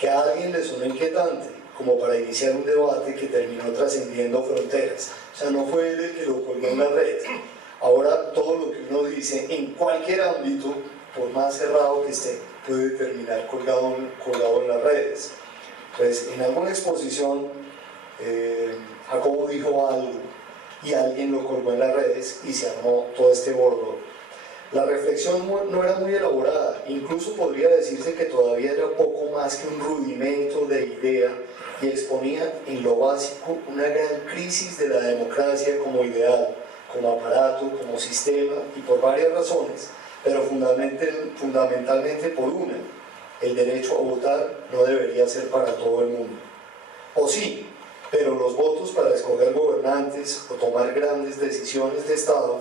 que a alguien le sonó inquietante, como para iniciar un debate que terminó trascendiendo fronteras. O sea, no fue él el que lo colgó en las redes. Ahora todo lo que uno dice en cualquier ámbito, por más cerrado que esté, puede terminar colgado en las redes. Entonces, en alguna exposición, Jacobo dijo algo y alguien lo colgó en las redes y se armó todo este bordo. La reflexión no era muy elaborada, incluso podría decirse que todavía era poco más que un rudimento de idea y exponía en lo básico una gran crisis de la democracia como ideal, como aparato, como sistema y por varias razones, pero fundamentalmente por una: el derecho a votar no debería ser para todo el mundo. O sí, pero los votos para escoger gobernantes o tomar grandes decisiones de Estado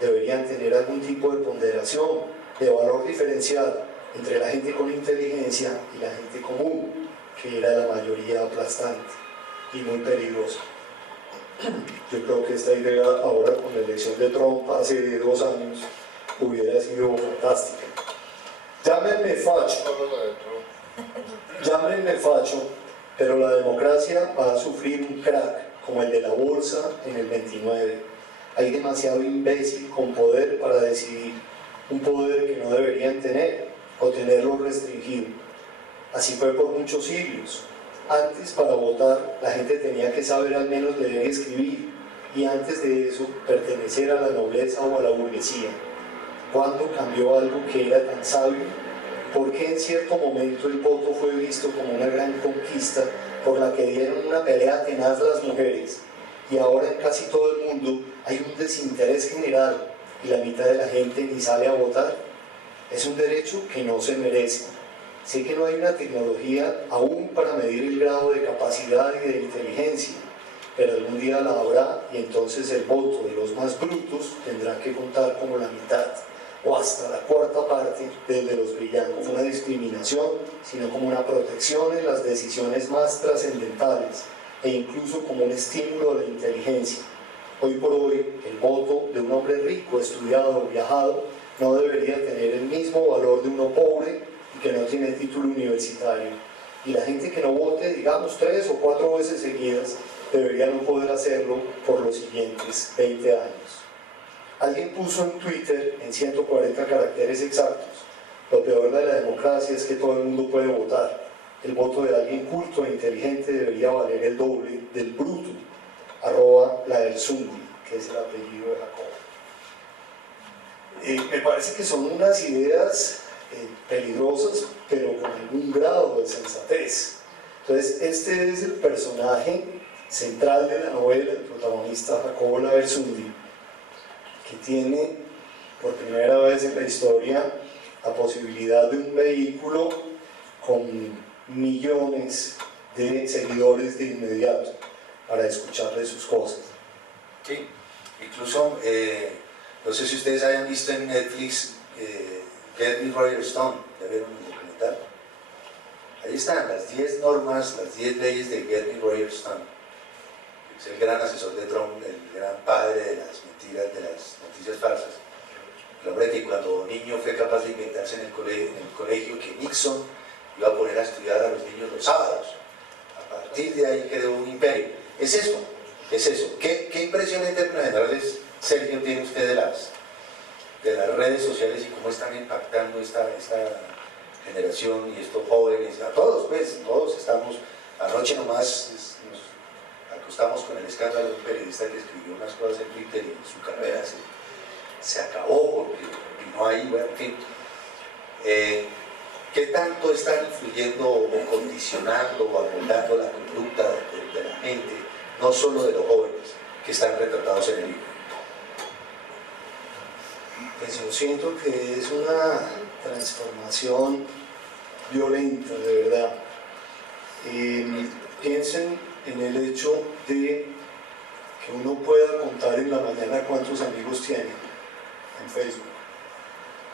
deberían tener algún tipo de ponderación, de valor diferencial entre la gente con inteligencia y la gente común, que era la mayoría aplastante y muy peligrosa. Yo creo que esta idea ahora con la elección de Trump hace 2 años hubiera sido fantástica. Llámenme facho, pero la democracia va a sufrir un crack como el de la bolsa en el 29. Hay demasiado imbécil con poder para decidir, un poder que no deberían tener o tenerlo restringido. Así fue por muchos siglos. Antes, para votar, la gente tenía que saber al menos leer y escribir, y antes de eso, pertenecer a la nobleza o a la burguesía. ¿Cuándo cambió algo que era tan sabio? ¿Por qué en cierto momento el voto fue visto como una gran conquista por la que dieron una pelea tenaz las mujeres? Y ahora en casi todo el mundo hay un desinterés general y la mitad de la gente ni sale a votar. Es un derecho que no se merece. Sé que no hay una tecnología aún para medir el grado de capacidad y de inteligencia, pero algún día la habrá y entonces el voto de los más brutos tendrá que contar como la mitad o hasta la 4ª parte del de los brillantes. No una discriminación, sino como una protección en las decisiones más trascendentales e incluso como un estímulo a la inteligencia. Hoy por hoy, el voto de un hombre rico, estudiado, viajado, no debería tener el mismo valor de uno pobre y que no tiene título universitario. Y la gente que no vote, digamos 3 o 4 veces seguidas, debería no poder hacerlo por los siguientes 20 años. Alguien puso en Twitter, en 140 caracteres exactos: lo peor de la democracia es que todo el mundo puede votar. El voto de alguien culto e inteligente debería valer el doble del bruto. @Laerzundi, que es el apellido de Jacob. Me parece que son unas ideas peligrosas, pero con algún grado de sensatez. Entonces, este es el personaje central de la novela, el protagonista Jacobo Laerzundi, que tiene por primera vez en la historia la posibilidad de un vehículo con millones de seguidores de inmediato para escucharle sus cosas. Sí, incluso, no sé si ustedes hayan visto en Netflix Get Me Roger Stone, ¿ya vieron el documental? Ahí están las 10 normas, las 10 leyes de Get Me Roger Stone. Es el gran asesor de Trump, el gran padre de las mentiras, de las noticias falsas. El hombre que cuando niño fue capaz de inventarse en el colegio que Nixon iba a poner a estudiar a los niños los sábados. A partir de ahí creó un imperio. Es eso, es eso. ¿Qué impresión en términos generales, Sergio, tiene usted de las redes sociales y cómo están impactando esta generación y estos jóvenes? A todos, pues, todos estamos, anoche nomás nos acostamos con el escándalo de un periodista que escribió unas cosas en Twitter y su carrera se acabó porque vino ahí, bueno, en fin. ¿Qué tanto están influyendo o condicionando o amoldando la conducta de la gente, no solo de los jóvenes que están retratados en el libro? Pues yo siento que es una transformación violenta, de verdad. Piensen en el hecho de que uno pueda contar en la mañana cuántos amigos tiene en Facebook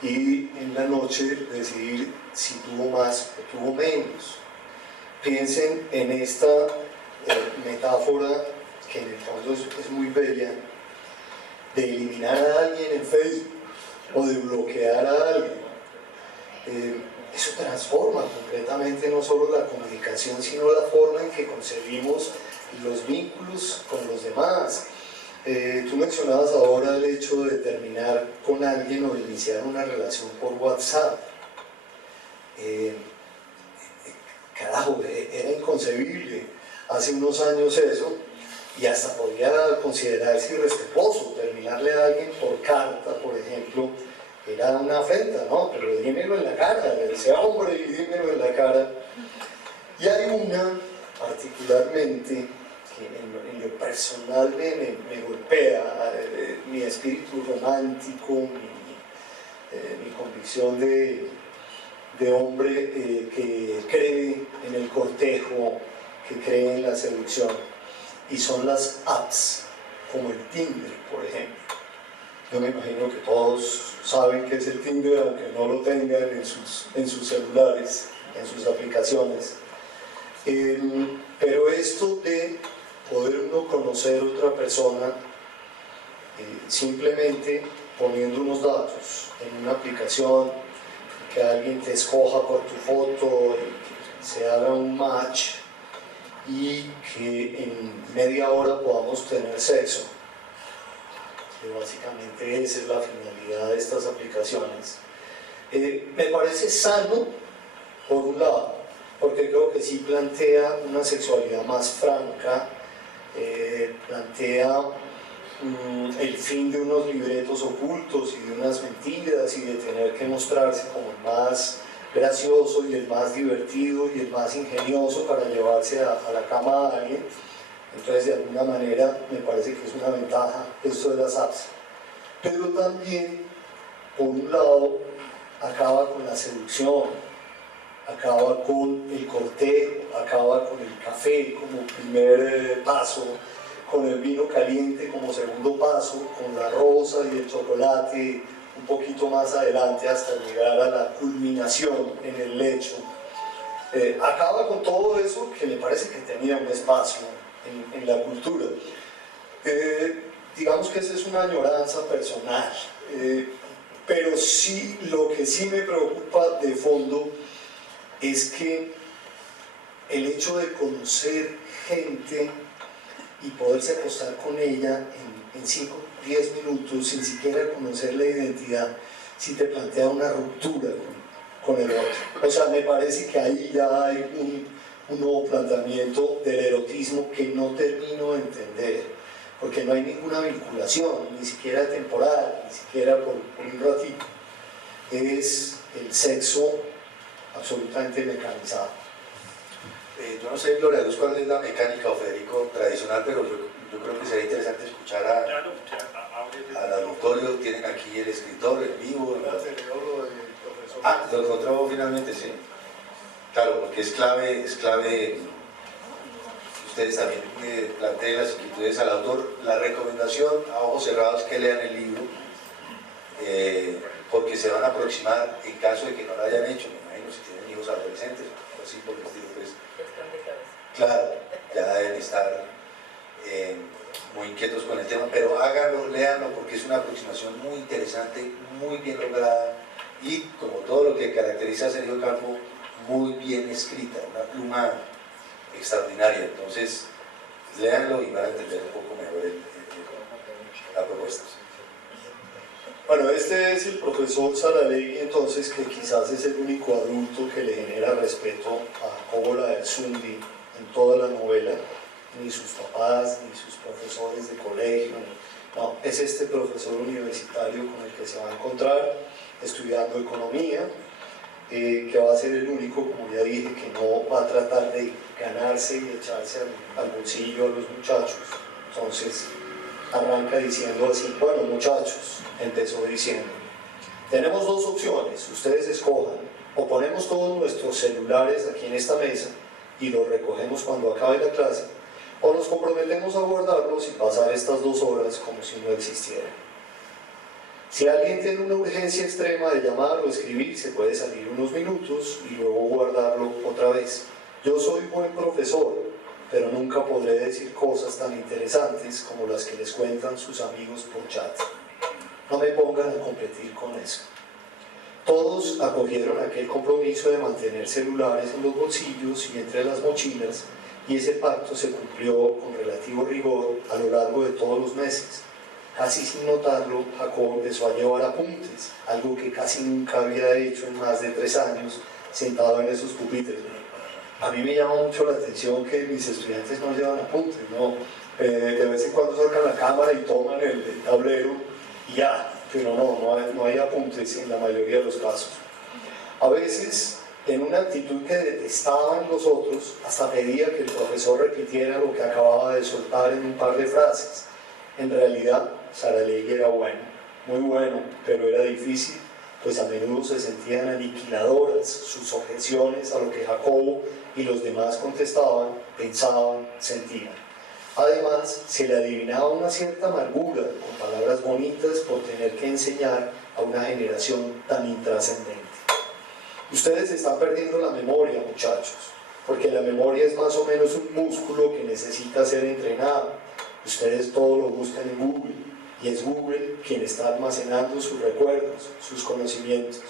y en la noche decidir si tuvo más o tuvo menos. Piensen en esta metáfora que en el fondo es muy bella, de eliminar a alguien en Facebook o de bloquear a alguien. Eso transforma completamente no solo la comunicación, sino la forma en que concebimos los vínculos con los demás. Tú mencionabas ahora el hecho de terminar con alguien o de iniciar una relación por WhatsApp. Carajo, era inconcebible hace unos años eso, y hasta podía considerarse irrespetuoso. Terminarle a alguien por carta, por ejemplo, era una afrenta, ¿no? Pero dímelo en la cara, le decía hombre y dímelo en la cara. Y hay una particularmente que en lo personal me golpea, mi espíritu romántico, mi convicción de hombre que cree en el cortejo, que cree en la seducción, y son las apps, como el Tinder, por ejemplo. Yo me imagino que todos saben que es el Tinder, aunque no lo tengan en sus celulares, en sus aplicaciones. Pero esto de poder uno conocer a otra persona simplemente poniendo unos datos en una aplicación, que alguien te escoja por tu foto, y se haga un match y que en media hora podamos tener sexo, que básicamente esa es la finalidad de estas aplicaciones. Me parece sano por un lado, porque creo que sí plantea una sexualidad más franca, plantea el fin de unos libretos ocultos y de unas mentiras y de tener que mostrarse como el más gracioso y el más divertido y el más ingenioso para llevarse a la cama a alguien. Entonces, de alguna manera, me parece que es una ventaja esto de las apps. Pero también, por un lado, acaba con la seducción, acaba con el cortejo, acaba con el café como primer paso, con el vino caliente como segundo paso, con la rosa y el chocolate un poquito más adelante hasta llegar a la culminación en el lecho. Acaba con todo eso que me parece que tenía un espacio en la cultura. Digamos que esa es una añoranza personal, pero sí, lo que sí me preocupa de fondo es que el hecho de conocer gente y poderse acostar con ella en 5 o 10 minutos sin siquiera conocer la identidad, si te plantea una ruptura con el otro. O sea, me parece que ahí ya hay un nuevo planteamiento del erotismo que no termino de entender, porque no hay ninguna vinculación, ni siquiera temporal, ni siquiera por un ratito. Es el sexo absolutamente mecanizado. Yo no sé, Gloria Luz, cuál es la mecánica, o Federico, tradicional, pero yo creo que sería interesante escuchar al auditorio. Tienen aquí el escritor, el vivo. Lo encontró finalmente, sí. Claro, porque es clave ustedes también planteen las inquietudes al autor. La recomendación a ojos cerrados es que lean el libro, porque se van a aproximar, en caso de que no lo hayan hecho, me imagino, si tienen hijos adolescentes, o así por el estilo, pues, claro, ya deben estar muy inquietos con el tema, pero háganlo, léanlo, porque es una aproximación muy interesante, muy bien lograda y, como todo lo que caracteriza a Sergio Campo, muy bien escrita, una pluma extraordinaria. Entonces, léanlo y van a entender un poco mejor la propuesta. Bueno, este es el profesor Saralegui, entonces, que quizás es el único adulto que le genera respeto a Jacobo Laerzundi en toda la novela, ni sus papás, ni sus profesores de colegio, no, es este profesor universitario con el que se va a encontrar estudiando economía, que va a ser el único, como ya dije, que no va a tratar de ganarse y echarse al bolsillo a los muchachos. Entonces arranca diciendo así: bueno, muchachos, empezó diciendo, tenemos dos opciones, ustedes escojan, o ponemos todos nuestros celulares aquí en esta mesa y los recogemos cuando acabe la clase, o nos comprometemos a guardarlos y pasar estas 2 horas como si no existieran. Si alguien tiene una urgencia extrema de llamar o escribir, se puede salir unos minutos y luego guardarlo otra vez. Yo soy buen profesor, pero nunca podré decir cosas tan interesantes como las que les cuentan sus amigos por chat. No me pongan a competir con eso. Todos acogieron aquel compromiso de mantener celulares en los bolsillos y entre las mochilas, y ese pacto se cumplió con relativo rigor a lo largo de todos los meses. Casi sin notarlo, Jacob empezó a llevar apuntes, algo que casi nunca había hecho en más de 3 años, sentado en esos pupitres. A mí me llama mucho la atención que mis estudiantes no llevan apuntes, ¿no? De vez en cuando sacan la cámara y toman el tablero y ya, pero no hay apuntes en la mayoría de los casos. A veces, en una actitud que detestaban los otros, hasta pedía que el profesor repitiera lo que acababa de soltar en un par de frases. En realidad, Saralegui era bueno, muy bueno, pero era difícil, pues a menudo se sentían aniquiladoras sus objeciones a lo que Jacobo y los demás contestaban, pensaban, sentían. Además, se le adivinaba una cierta amargura, con palabras bonitas, por tener que enseñar a una generación tan intrascendente. Ustedes están perdiendo la memoria, muchachos, porque la memoria es más o menos un músculo que necesita ser entrenado. Ustedes todo lo buscan en Google, y es Google quien está almacenando sus recuerdos, sus conocimientos.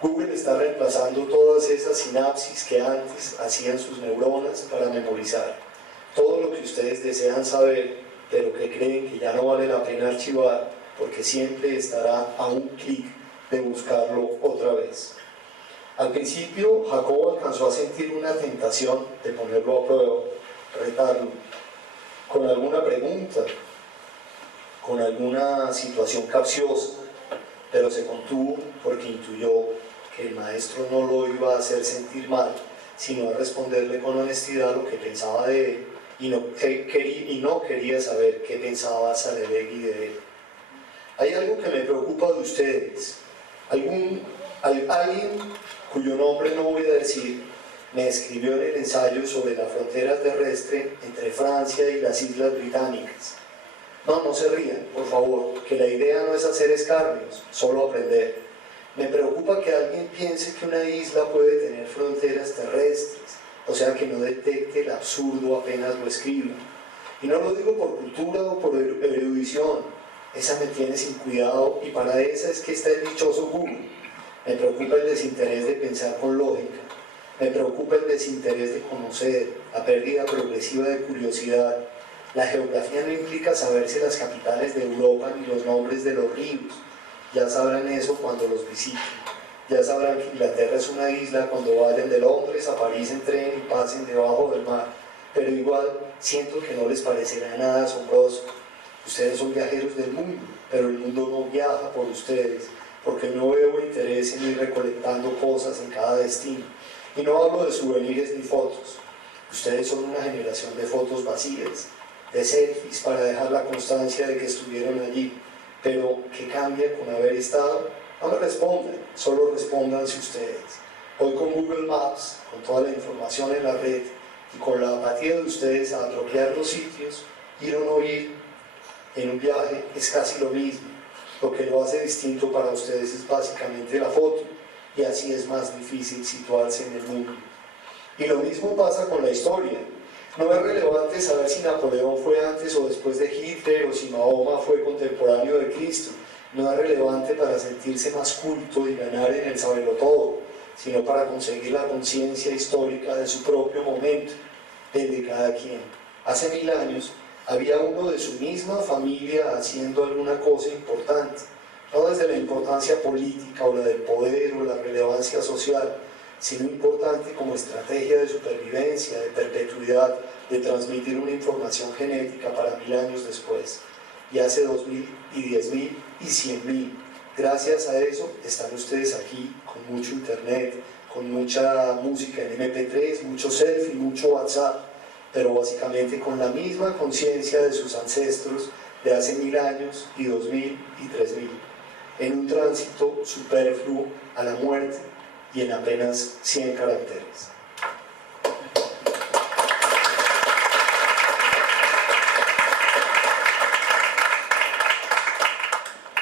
Google está reemplazando todas esas sinapsis que antes hacían sus neuronas para memorizar. Todo lo que ustedes desean saber, pero que creen que ya no vale la pena archivar, porque siempre estará a un clic de buscarlo otra vez. Al principio, Jacobo alcanzó a sentir una tentación de ponerlo a prueba, retarlo, con alguna pregunta, con alguna situación capciosa, pero se contuvo porque intuyó que el maestro no lo iba a hacer sentir mal, sino a responderle con honestidad lo que pensaba de él, y no quería saber qué pensaba Saleregui de él. Hay algo que me preocupa de ustedes. Alguien cuyo nombre no voy a decir, me escribió en el ensayo sobre la frontera terrestre entre Francia y las Islas Británicas. No se rían, por favor, que la idea no es hacer escarnios, solo aprender. Me preocupa que alguien piense que una isla puede tener fronteras terrestres, o sea que no detecte el absurdo apenas lo escriba. Y no lo digo por cultura o por erudición, esa me tiene sin cuidado y para esa es que está el dichoso Google. Me preocupa el desinterés de pensar con lógica, me preocupa el desinterés de conocer, la pérdida progresiva de curiosidad. La geografía no implica saberse las capitales de Europa ni los nombres de los ríos. Ya sabrán eso cuando los visiten. Ya sabrán que Inglaterra es una isla cuando vayan de Londres a París en tren y pasen debajo del mar. Pero igual siento que no les parecerá nada asombroso. Ustedes son viajeros del mundo, pero el mundo no viaja por ustedes, porque no veo interés en ir recolectando cosas en cada destino. Y no hablo de souvenirs ni fotos. Ustedes son una generación de fotos vacías, de selfies para dejar la constancia de que estuvieron allí, pero ¿qué cambia con haber estado? No me respondan, solo respóndanse ustedes. Hoy con Google Maps, con toda la información en la red y con la apatía de ustedes a atropear los sitios, ir o no ir en un viaje es casi lo mismo. Lo que lo hace distinto para ustedes es básicamente la foto, y así es más difícil situarse en el mundo. Y lo mismo pasa con la historia. No es relevante saber si Napoleón fue antes o después de Hitler o si Mahoma fue contemporáneo de Cristo. No es relevante para sentirse más culto y ganar en el saberlo todo, sino para conseguir la conciencia histórica de su propio momento, desde cada quien. Hace 1000 años había uno de su misma familia haciendo alguna cosa importante, no desde la importancia política o la del poder o la relevancia social, sino importante como estrategia de supervivencia, de perpetuidad, de transmitir una información genética para 1000 años después. Y hace 2000 y 10.000 y 100.000. Gracias a eso están ustedes aquí con mucho internet, con mucha música en MP3, mucho selfie, mucho WhatsApp, pero básicamente con la misma conciencia de sus ancestros de hace 1000 años y 2000 y 3000, en un tránsito superfluo a la muerte y en apenas 100 caracteres.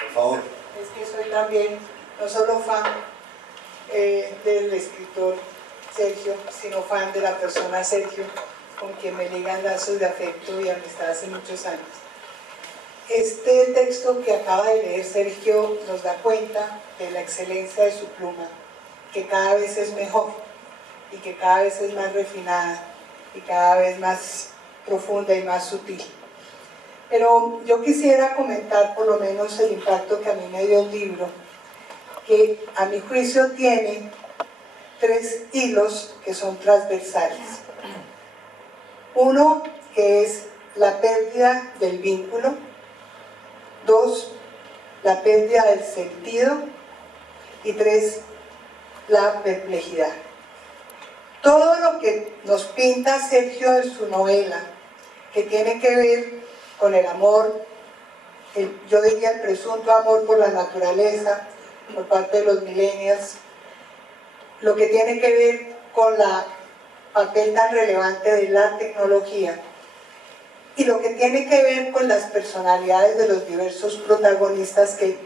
Por favor. Es que soy también no solo fan del escritor Sergio, sino fan de la persona Sergio, con quien me ligan lazos de afecto y amistad hace muchos años. Este texto que acaba de leer Sergio nos da cuenta de la excelencia de su pluma, que cada vez es mejor y que cada vez es más refinada y cada vez más profunda y más sutil. Pero yo quisiera comentar por lo menos el impacto que a mí me dio el libro, que a mi juicio tiene 3 hilos que son transversales. Uno, que es la pérdida del vínculo. 2, la pérdida del sentido. Y 3, la perplejidad. Todo lo que nos pinta Sergio en su novela, que tiene que ver con el amor, yo diría el presunto amor por la naturaleza, por parte de los millennials, lo que tiene que ver con la papel tan relevante de la tecnología y lo que tiene que ver con las personalidades de los diversos protagonistas que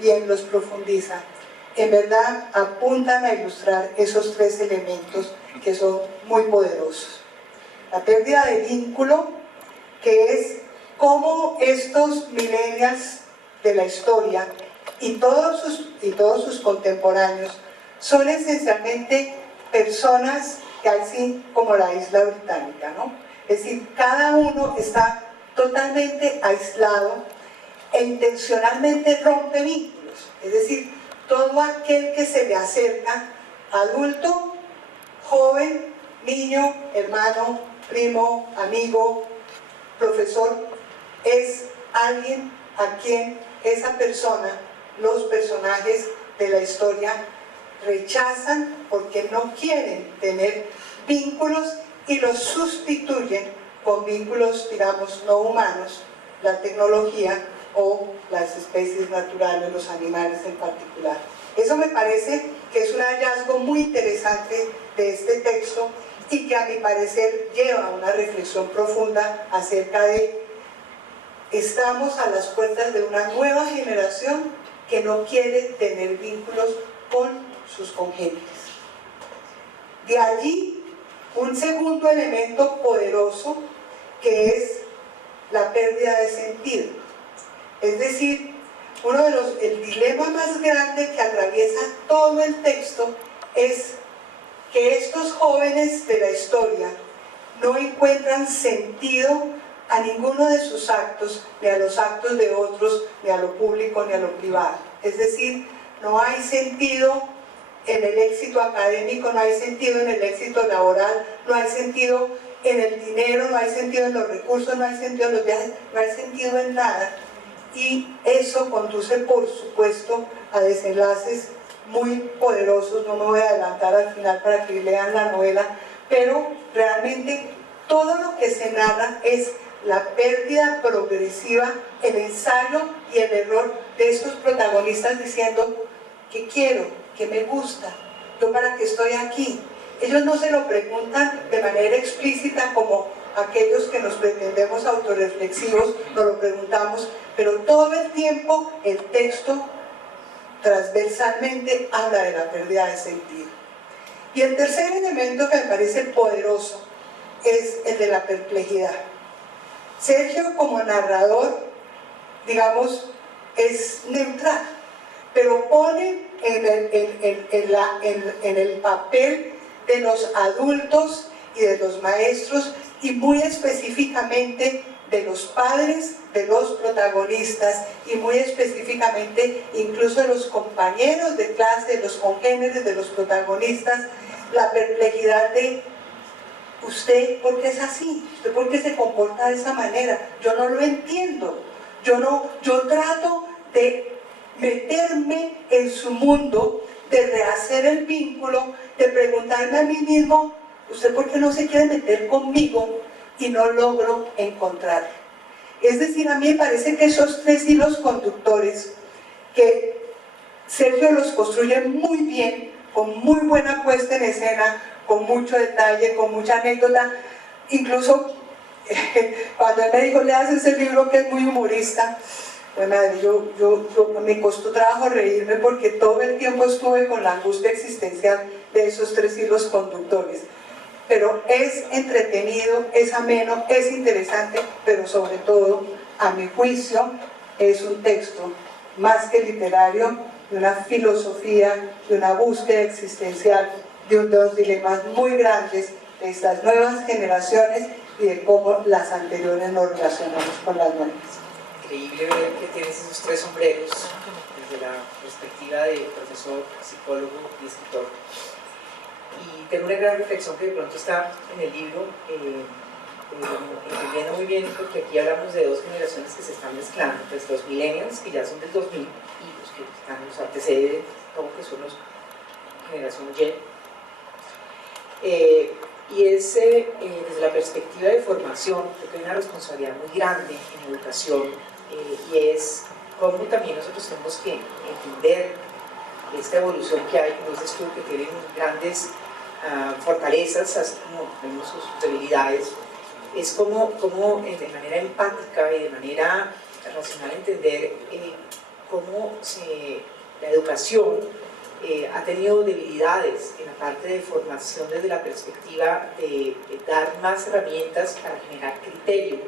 bien los profundiza, en verdad apuntan a ilustrar esos tres elementos que son muy poderosos. La pérdida de vínculo, que es cómo estos millennials de la historia y todos sus contemporáneos son esencialmente personas que así como la isla británica, ¿no? Es decir, cada uno está totalmente aislado e intencionalmente rompe vínculos. Es decir, todo aquel que se le acerca, adulto, joven, niño, hermano, primo, amigo, profesor, es alguien a quien esa persona, los personajes de la historia, rechazan porque no quieren tener vínculos y los sustituyen con vínculos, digamos, no humanos, la tecnología o las especies naturales, los animales en particular. Eso me parece que es un hallazgo muy interesante de este texto y que a mi parecer lleva a una reflexión profunda acerca de estamos a las puertas de una nueva generación que no quiere tener vínculos con sus congéneres. De allí un segundo elemento poderoso que es la pérdida de sentido. Es decir, el dilema más grande que atraviesa todo el texto es que estos jóvenes de la historia no encuentran sentido a ninguno de sus actos, ni a los actos de otros, ni a lo público, ni a lo privado. Es decir, no hay sentido en el éxito académico, no hay sentido en el éxito laboral, no hay sentido en el dinero, no hay sentido en los recursos, no hay sentido en los viajes, no hay sentido en nada. Y eso conduce, por supuesto, a desenlaces muy poderosos. No me voy a adelantar al final para que lean la novela, pero realmente todo lo que se narra es la pérdida progresiva, el ensayo y el error de estos protagonistas diciendo que quiero, que me gusta, yo para qué estoy aquí. Ellos no se lo preguntan de manera explícita como aquellos que nos pretendemos autorreflexivos, nos lo preguntamos, pero todo el tiempo el texto transversalmente habla de la pérdida de sentido. Y el tercer elemento que me parece poderoso es el de la perplejidad. Sergio, como narrador, digamos, es neutral, pero pone en el papel de los adultos y de los maestros, y muy específicamente de los padres de los protagonistas, y muy específicamente incluso de los compañeros de clase, de los congéneres de los protagonistas, la perplejidad de ¿usted por qué es así? ¿Usted por qué se comporta de esa manera? Yo no lo entiendo. Yo trato de meterme en su mundo, de rehacer el vínculo, de preguntarme a mí mismo, ¿usted por qué no se quiere meter conmigo? Y no logro encontrar. Es decir, a mí me parece que esos tres hilos conductores, que Sergio los construye muy bien, con muy buena puesta en escena, con mucho detalle, con mucha anécdota, incluso cuando él me dijo, leas ese libro que es muy humorista, pues madre, me costó trabajo reírme porque todo el tiempo estuve con la angustia existencial de esos tres hilos conductores. Pero es entretenido, es ameno, es interesante, pero sobre todo, a mi juicio, es un texto más que literario, de una filosofía, de una búsqueda existencial, de unos dilemas muy grandes de estas nuevas generaciones y de cómo las anteriores nos relacionamos con las nuevas. Increíble ver que tienes esos tres sombreros desde la perspectiva de profesor, psicólogo y escritor. Y tengo una gran reflexión que de pronto está en el libro, entendiendo muy bien, porque aquí hablamos de dos generaciones que se están mezclando, pues los millennials, que ya son del 2000, y los que están, los anteceden, como que son los generación Y. Y es desde la perspectiva de formación, porque hay una responsabilidad muy grande en educación, y es cómo también nosotros tenemos que entender esta evolución que hay, como dices tú, que tienen grandes fortalezas, así como vemos sus debilidades. Es como de manera empática y de manera racional entender cómo la educación ha tenido debilidades en la parte de formación desde la perspectiva de dar más herramientas para generar criterio,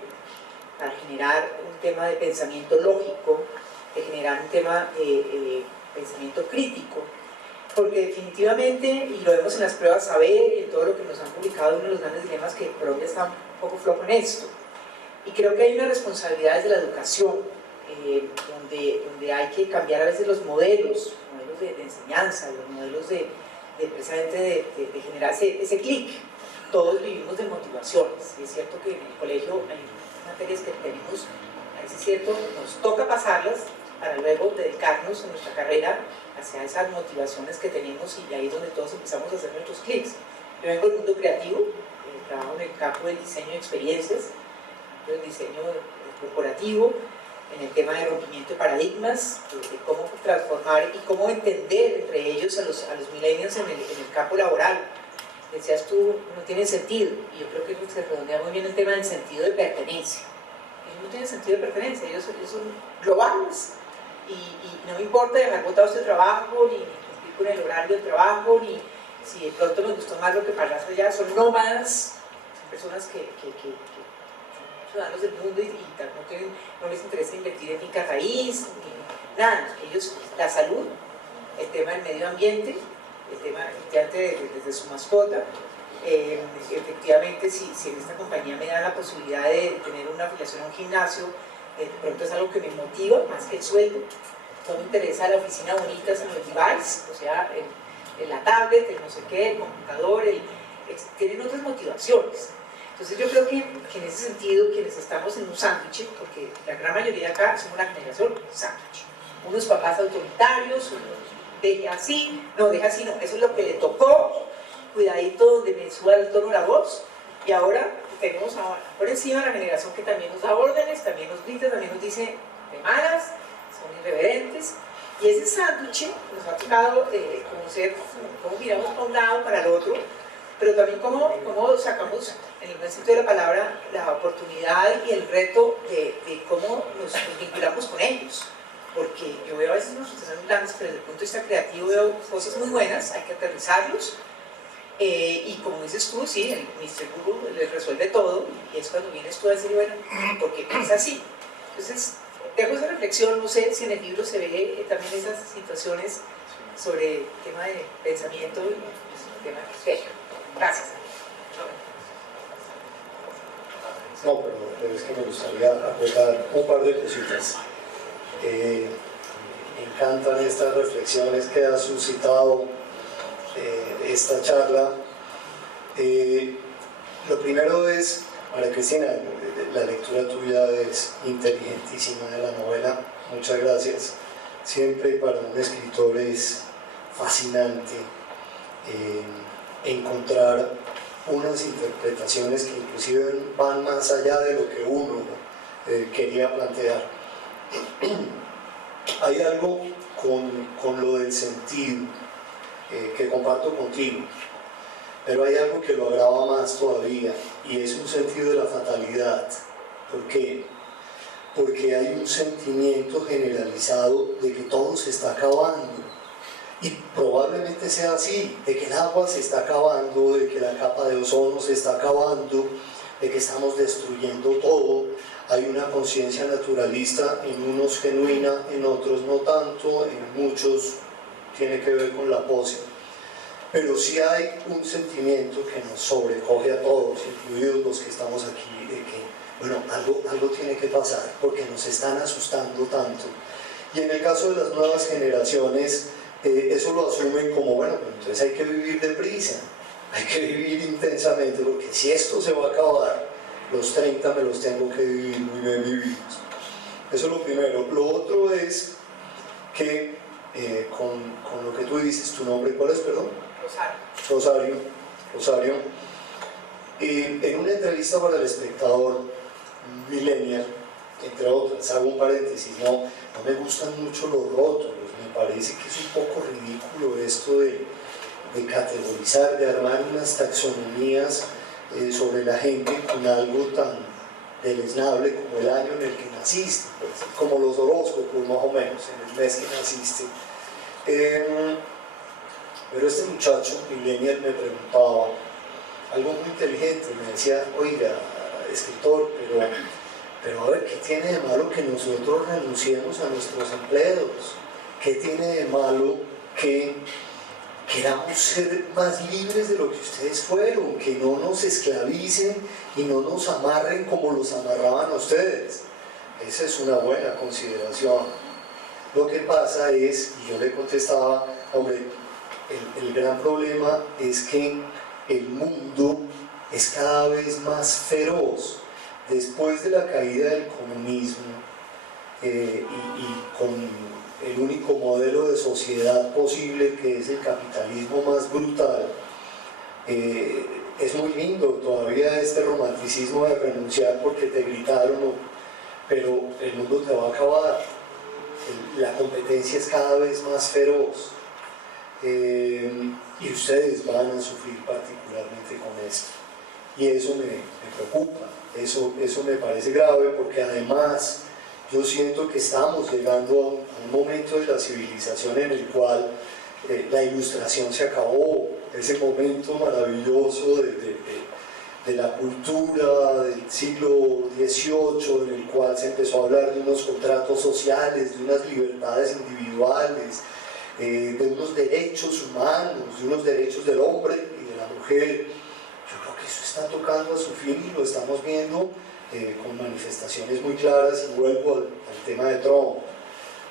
para generar un tema de pensamiento lógico, de generar un tema de pensamiento crítico, porque definitivamente, y lo vemos en las pruebas saber y en todo lo que nos han publicado, uno de los grandes dilemas que Colombia está un poco flojo en esto, y creo que hay una responsabilidad desde la educación, donde hay que cambiar a veces los modelos de enseñanza, los modelos precisamente de generar ese clic. Todos vivimos de motivaciones, y es cierto que en el colegio hay materias que tenemos, a veces es cierto, nos toca pasarlas para luego dedicarnos en nuestra carrera hacia esas motivaciones que tenemos, y ahí es donde todos empezamos a hacer nuestros clics. Yo vengo del mundo creativo, trabajo en el campo del diseño de experiencias, del diseño corporativo, en el tema de rompimiento de paradigmas, de cómo transformar y cómo entender entre ellos a los millennials en el campo laboral. Decías tú, no tiene sentido, y yo creo que se redondea muy bien el tema del sentido de pertenencia. Ellos no tienen sentido de pertenencia, ellos son globales, y no me importa dejar botado este trabajo, ni cumplir con el horario del trabajo, ni si de pronto nos gustó más lo que pasa allá, son nómadas, son personas que ciudadanos del mundo y no les interesa invertir en finca raíz, ni nada. Ellos, la salud, el tema del medio ambiente, el tema desde su mascota, efectivamente si en esta compañía me dan la posibilidad de tener una afiliación a un gimnasio, de pronto es algo que me motiva más que el sueldo. No me interesa la oficina bonita, sino el device, o sea, la tablet, el no sé qué, el computador, tienen otras motivaciones. Entonces yo creo que en ese sentido, quienes estamos en un sándwich, porque la gran mayoría de acá somos una generación sándwich, unos papás autoritarios, unos deja así, no, eso es lo que le tocó, cuidadito donde me suba el tono de la voz, y ahora tenemos por encima la generación que también nos da órdenes, también nos grita, también nos dice de malas, son irreverentes, y ese sándwich nos ha tocado conocer cómo miramos para un lado, para el otro, pero también cómo sacamos, en el buen sentido de la palabra, la oportunidad y el reto de cómo nos vinculamos con ellos. Porque yo veo a veces unos artesanos grandes, pero desde el punto de vista creativo veo cosas muy buenas, hay que aterrizarlos. Y como dices tú, sí, el Mr. Google les resuelve todo, y es cuando vienes tú a decir, bueno, ¿por qué piensas así? Entonces, dejo esa reflexión, no sé si en el libro se ve también esas situaciones sobre el tema de pensamiento y el tema de criterio. Gracias. No, pero es que me gustaría acotar un par de cositas. Me encantan estas reflexiones que ha suscitado esta charla. Lo primero es, María Cristina, la lectura tuya es inteligentísima de la novela, muchas gracias. Siempre para un escritor es fascinante encontrar unas interpretaciones que inclusive van más allá de lo que uno quería plantear. Hay algo con lo del sentido que comparto contigo, pero hay algo que lo agrava más todavía, y es un sentido de la fatalidad. ¿Por qué? Porque hay un sentimiento generalizado de que todo se está acabando, y probablemente sea así, de que el agua se está acabando, de que la capa de ozono se está acabando, de que estamos destruyendo todo. Hay una conciencia naturalista, en unos genuina, en otros no tanto, en muchos tiene que ver con la pose. Pero sí hay un sentimiento que nos sobrecoge a todos, incluidos los que estamos aquí, de que, bueno, algo tiene que pasar, porque nos están asustando tanto. Y en el caso de las nuevas generaciones, eso lo asumen como, bueno, entonces hay que vivir deprisa, hay que vivir intensamente, porque si esto se va a acabar, los 30 me los tengo que vivir muy bien vividos. Eso es lo primero. Lo otro es que con lo que tú dices, ¿tu nombre cuál es, perdón? Rosario. En una entrevista para El Espectador, Millennial, entre otras, hago un paréntesis, no me gustan mucho los rótulos, me parece que es un poco ridículo esto de categorizar, de armar unas taxonomías sobre la gente con algo deleznable como el año en el que naciste, pues, como los horóscopos más o menos, en el mes que naciste. Pero este muchacho, millennial, me preguntaba algo muy inteligente, me decía, oiga, escritor, pero a ver, ¿qué tiene de malo que nosotros renunciemos a nuestros empleos? ¿Qué tiene de malo que queramos ser más libres de lo que ustedes fueron, que no nos esclavicen y no nos amarren como los amarraban a ustedes? Esa es una buena consideración. Lo que pasa es, y yo le contestaba, hombre, el gran problema es que el mundo es cada vez más feroz. Después de la caída del comunismo y con el único modelo de sociedad posible, que es el capitalismo más brutal, es muy lindo todavía este romanticismo de renunciar porque te gritaron, pero el mundo te va a acabar. La competencia es cada vez más feroz y ustedes van a sufrir particularmente con esto. Y eso me preocupa, eso me parece grave, porque además yo siento que estamos llegando a un momento de la civilización en el cual la ilustración se acabó, ese momento maravilloso de la cultura del siglo XVIII, en el cual se empezó a hablar de unos contratos sociales, de unas libertades individuales, de unos derechos humanos, de unos derechos del hombre y de la mujer. Yo creo que eso está tocando a su fin y lo estamos viendo con manifestaciones muy claras, y vuelvo al tema de Trump.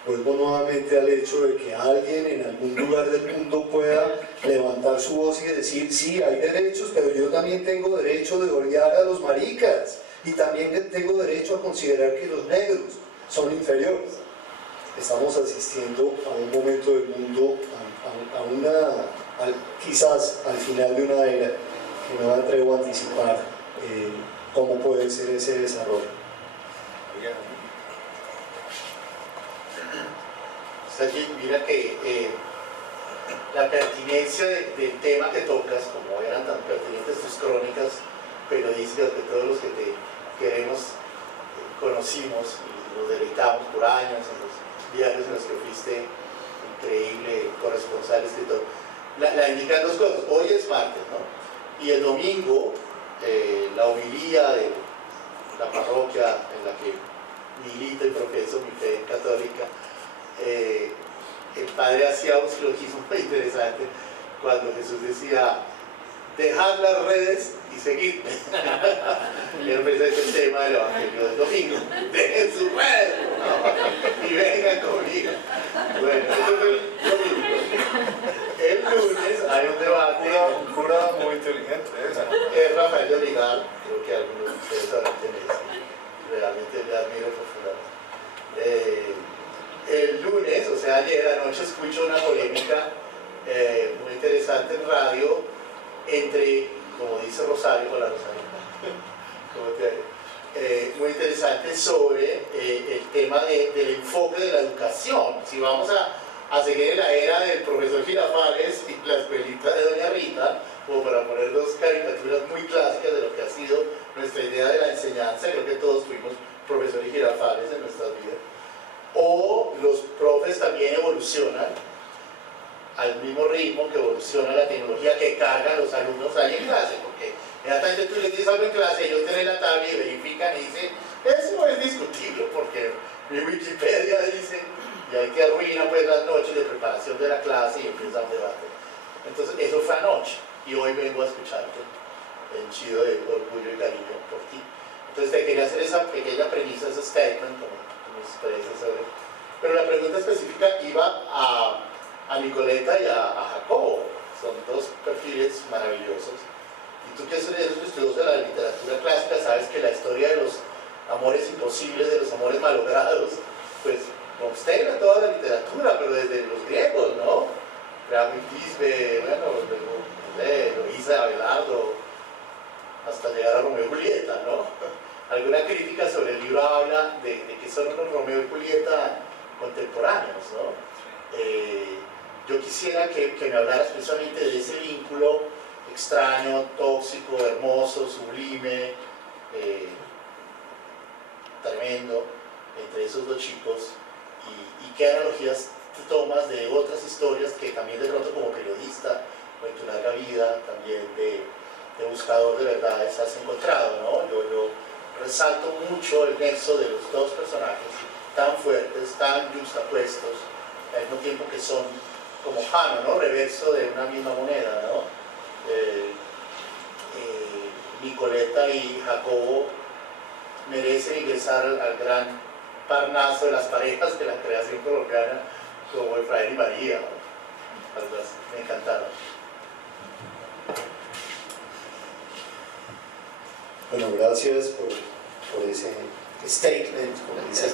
Vuelvo nuevamente al hecho de que alguien en algún lugar del mundo pueda levantar su voz y decir, sí, hay derechos, pero yo también tengo derecho de odiar a los maricas, y también tengo derecho a considerar que los negros son inferiores. Estamos asistiendo a un momento del mundo, quizás al final de una era, que no me atrevo a anticipar cómo puede ser ese desarrollo. Allí, mira que la pertinencia del tema que tocas, como eran tan pertinentes tus crónicas periodísticas, que todos los que te queremos conocimos y nos deleitamos por años en los diarios en los que fuiste increíble corresponsal, escritor, la indican dos cosas. Hoy es martes, ¿no? Y el domingo, la homilía de la parroquia en la que milito y profeso mi fe católica, el padre hacía un silogismo muy interesante cuando Jesús decía, dejad las redes y seguidme. Y él pensé el tema del evangelio del domingo, dejen sus redes, ¿no? Y vengan conmigo. Bueno, eso fue el domingo. El lunes hay un debate. Un cura muy inteligente, es Rafael de Origal, creo que algunos de ustedes sabrán quién es, realmente le admiro profundamente. El lunes, o sea ayer anoche, escucho una polémica muy interesante en radio entre, como dice Rosario, con la Rosario, muy interesante sobre el tema del enfoque de la educación. Si vamos a seguir en la era del profesor Girafales y la escuelita de Doña Rita, como para poner dos caricaturas muy clásicas de lo que ha sido nuestra idea de la enseñanza, creo que todos fuimos profesores Girafales en nuestras vidas. O los profes también evolucionan al mismo ritmo que evoluciona la tecnología que cargan los alumnos ahí en clase, porque inmediatamente tú les dices algo en clase, ellos tienen la tablet y verifican y dicen, eso no es discutible, porque mi Wikipedia dice, y ahí te arruina pues las noches de preparación de la clase y empieza un debate. Entonces eso fue anoche, y hoy vengo a escucharte, henchido de orgullo y cariño por ti. Entonces te quería hacer esa pequeña premisa, ese statement, sobre. Pero la pregunta específica iba a Nicoleta y a Jacobo. Son dos perfiles maravillosos. Y tú que eres un estudioso de la literatura clásica, sabes que la historia de los amores imposibles, de los amores malogrados, pues constela toda la literatura, pero desde los griegos, ¿no? Creamo y Tisbe, bueno, Eloísa, Abelardo, hasta llegar a Romeo y Julieta, ¿no? Alguna crítica sobre el libro habla de que son unos Romeo y Julieta contemporáneos, ¿no? Yo quisiera que me hablaras precisamente de ese vínculo extraño, tóxico, hermoso, sublime, tremendo entre esos dos chicos y qué analogías tú tomas de otras historias que también de pronto como periodista o en tu larga vida también de buscador de verdades has encontrado, ¿no? Yo resalto mucho el nexo de los dos personajes tan fuertes, tan juxtapuestos, al mismo tiempo que son como Jano, ¿no? Reverso de una misma moneda, ¿no? Nicoleta y Jacobo merecen ingresar al gran parnaso de las parejas de la creación colombiana como Efraín y María, ¿no? Me encantaron. Bueno, gracias por ese statement, como dices.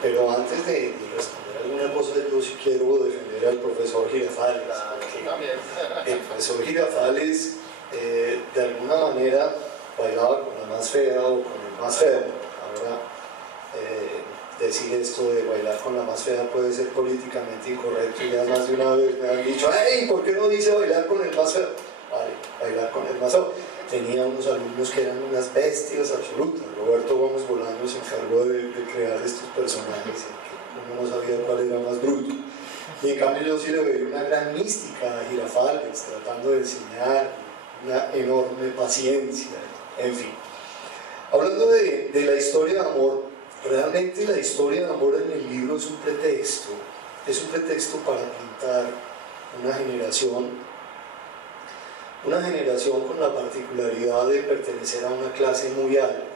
Pero antes de responder alguna cosa, yo sí quiero defender al profesor Girafales. El profesor Girafales, de alguna manera, bailaba con la más fea o con el más feo. Ahora, decir esto de bailar con la más fea puede ser políticamente incorrecto. Ya más de una vez me han dicho, ¡hey! ¿Por qué no dice bailar con el más feo? Vale, bailar con el más feo. Tenía unos alumnos que eran unas bestias absolutas. Roberto Gómez Bolaño se encargó de crear estos personajes, que uno no sabía cuál era más bruto. Y en cambio yo sí le veía una gran mística a Girafales, tratando de enseñar, una enorme paciencia, en fin. Hablando de la historia de amor, realmente la historia de amor en el libro es un pretexto para pintar una generación con la particularidad de pertenecer a una clase muy alta.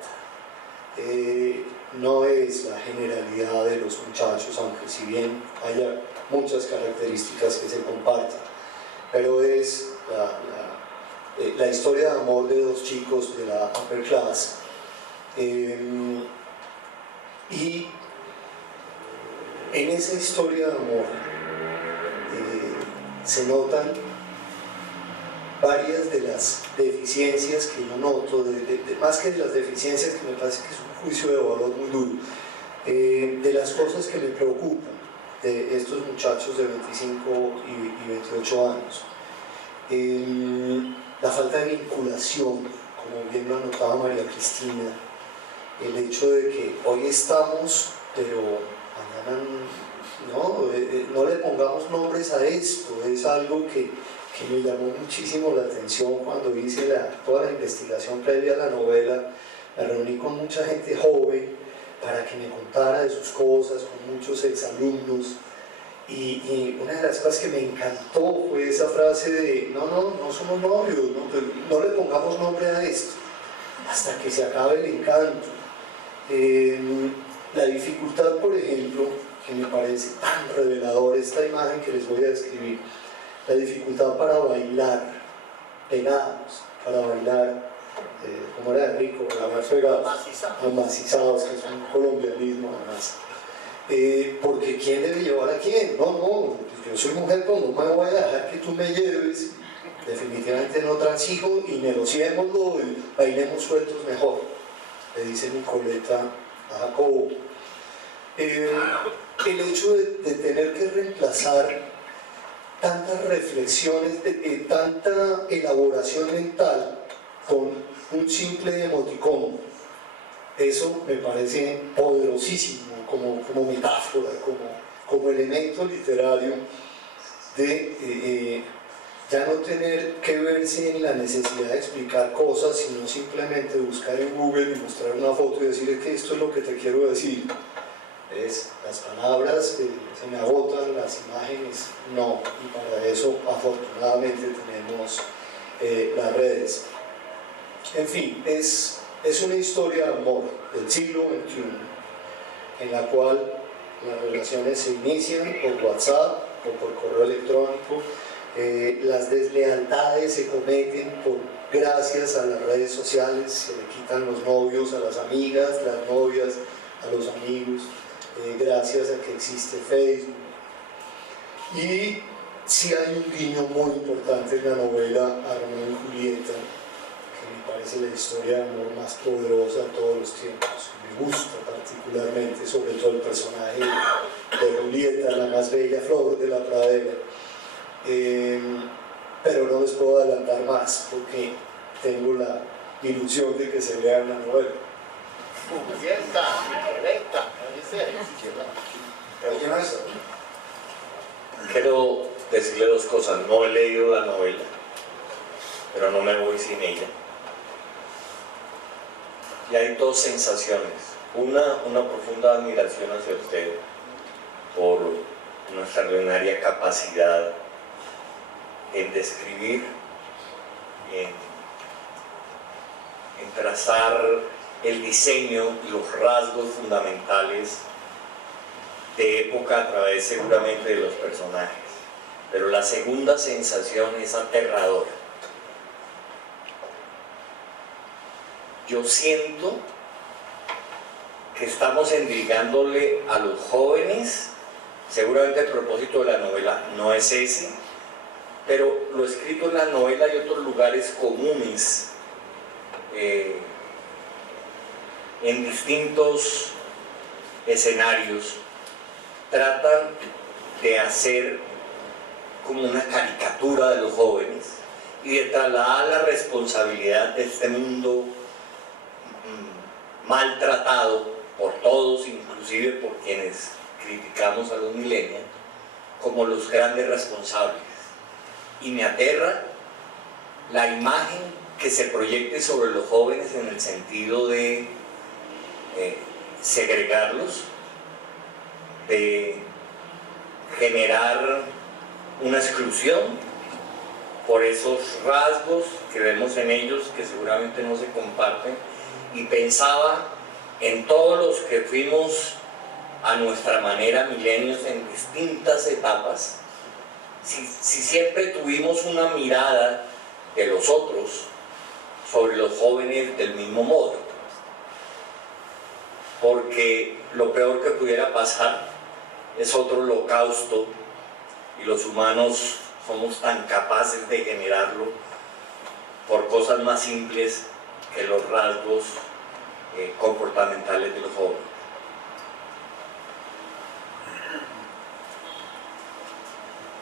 No es la generalidad de los muchachos, aunque si bien haya muchas características que se comparten, pero es la historia de amor de dos chicos de la upper class. Y en esa historia de amor se notan varias de las deficiencias que yo noto, más que de las deficiencias, que me parece que es un juicio de valor muy duro, de las cosas que me preocupan de estos muchachos de 25 y 28 años. La falta de vinculación, como bien lo anotaba María Cristina, el hecho de que hoy estamos, pero mañana no le pongamos nombres a esto, es algo que me llamó muchísimo la atención cuando hice toda la investigación previa a la novela. Me reuní con mucha gente joven para que me contara de sus cosas, con muchos exalumnos, y una de las cosas que me encantó fue esa frase de no somos novios, no le pongamos nombre a esto hasta que se acabe el encanto. La dificultad, por ejemplo, que me parece tan revelador, esta imagen que les voy a describir, la dificultad para bailar pegados, para bailar, como era rico, para bailar pegados, amacizados, que es un colombianismo además. Porque ¿quién debe llevar a quién? No, yo soy mujer, pues no me voy a dejar que tú me lleves, definitivamente no transijo y negociémoslo y bailemos sueltos mejor, le dice Nicoleta a Jacobo. El hecho de tener que reemplazar tantas reflexiones, tanta elaboración mental con un simple emoticón, eso me parece poderosísimo como metáfora, como elemento literario de ya no tener que verse en la necesidad de explicar cosas, sino simplemente buscar en Google y mostrar una foto y decirle que esto es lo que te quiero decir. Las palabras se me agotan, las imágenes no, y para eso afortunadamente tenemos las redes. En fin, es una historia de amor del siglo XXI, en la cual las relaciones se inician por WhatsApp o por correo electrónico, las deslealtades se cometen gracias a las redes sociales, se le quitan los novios a las amigas, las novias a los amigos, gracias a que existe Facebook. Y sí hay un guiño muy importante en la novela a Romeo y Julieta, que me parece la historia de amor más poderosa de todos los tiempos. Me gusta particularmente, sobre todo el personaje de Julieta, la más bella flor de la pradera. Pero no les puedo adelantar más porque tengo la ilusión de que se lean la novela. Cierta, correcta, ¿Alguien más? Quiero decirle dos cosas. No he leído la novela, pero no me voy sin ella. Y hay dos sensaciones. Una profunda admiración hacia usted por una extraordinaria capacidad en describir, en trazar el diseño y los rasgos fundamentales de época a través seguramente de los personajes. Pero la segunda sensación es aterradora. Yo siento que estamos endilgándole a los jóvenes, seguramente el propósito de la novela no es ese, pero lo escrito en la novela y otros lugares comunes en distintos escenarios tratan de hacer como una caricatura de los jóvenes y de trasladar la responsabilidad de este mundo maltratado por todos, inclusive por quienes criticamos a los millennials, como los grandes responsables. Y me aterra la imagen que se proyecte sobre los jóvenes en el sentido de segregarlos, de generar una exclusión por esos rasgos que vemos en ellos que seguramente no se comparten, y pensaba en todos los que fuimos a nuestra manera milenios en distintas etapas, si siempre tuvimos una mirada de los otros sobre los jóvenes del mismo modo, porque lo peor que pudiera pasar es otro holocausto y los humanos somos tan capaces de generarlo por cosas más simples que los rasgos comportamentales de los jóvenes.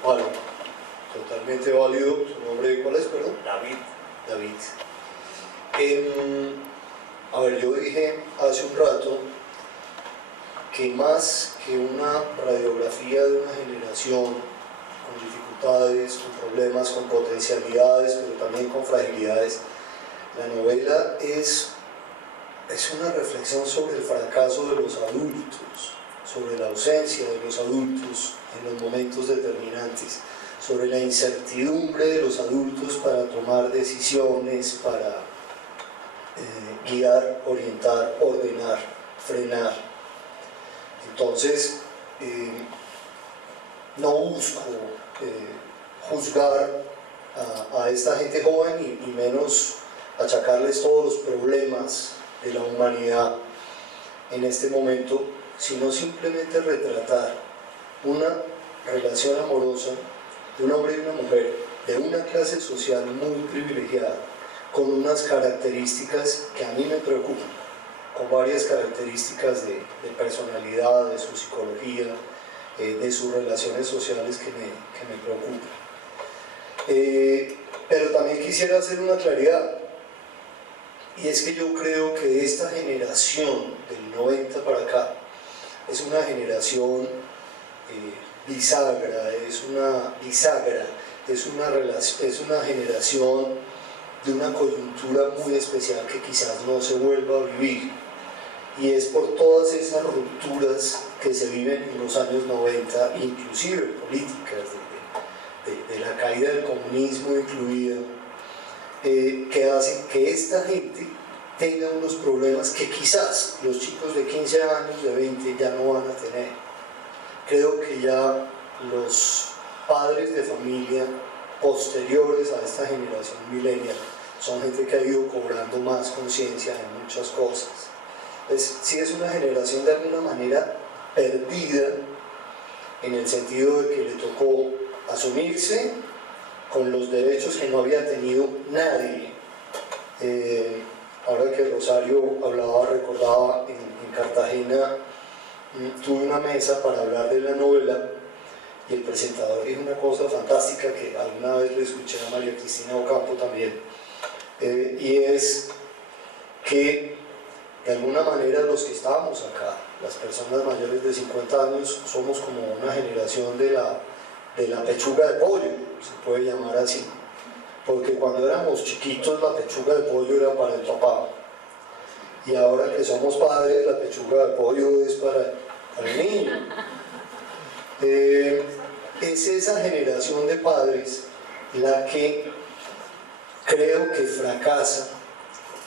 Vale, totalmente válido. ¿Su nombre cuál es, perdón? David. David. A ver, yo dije hace un rato que más que una radiografía de una generación con dificultades, con problemas, con potencialidades, pero también con fragilidades, la novela es una reflexión sobre el fracaso de los adultos, sobre la ausencia de los adultos en los momentos determinantes, sobre la incertidumbre de los adultos para tomar decisiones, para guiar, orientar, ordenar, frenar. Entonces, no busco juzgar a esta gente joven y menos achacarles todos los problemas de la humanidad en este momento, sino simplemente retratar una relación amorosa de un hombre y una mujer de una clase social muy privilegiada, con unas características que a mí me preocupan, con varias características de personalidad, de su psicología, de sus relaciones sociales que me preocupan. Pero también quisiera hacer una claridad, y es que yo creo que esta generación del 90 para acá es una generación bisagra, es una generación de una coyuntura muy especial que quizás no se vuelva a vivir, y es por todas esas rupturas que se viven en los años 90, inclusive políticas, de la caída del comunismo incluida, que hacen que esta gente tenga unos problemas que quizás los chicos de 15 años, de 20 ya no van a tener. Creo que ya los padres de familia posteriores a esta generación millennial son gente que ha ido cobrando más conciencia de muchas cosas. Entonces, sí es una generación de alguna manera perdida, en el sentido de que le tocó asumirse con los derechos que no había tenido nadie. Ahora que Rosario hablaba, recordaba, en Cartagena tuve una mesa para hablar de la novela, y el presentador dijo una cosa fantástica que alguna vez le escuché a María Cristina Ocampo también, y es que de alguna manera los que estábamos acá, las personas mayores de 50 años, somos como una generación de la pechuga de pollo, se puede llamar así, porque cuando éramos chiquitos la pechuga de pollo era para el papá, y ahora que somos padres la pechuga de pollo es para el niño. Es esa generación de padres la que creo que fracasa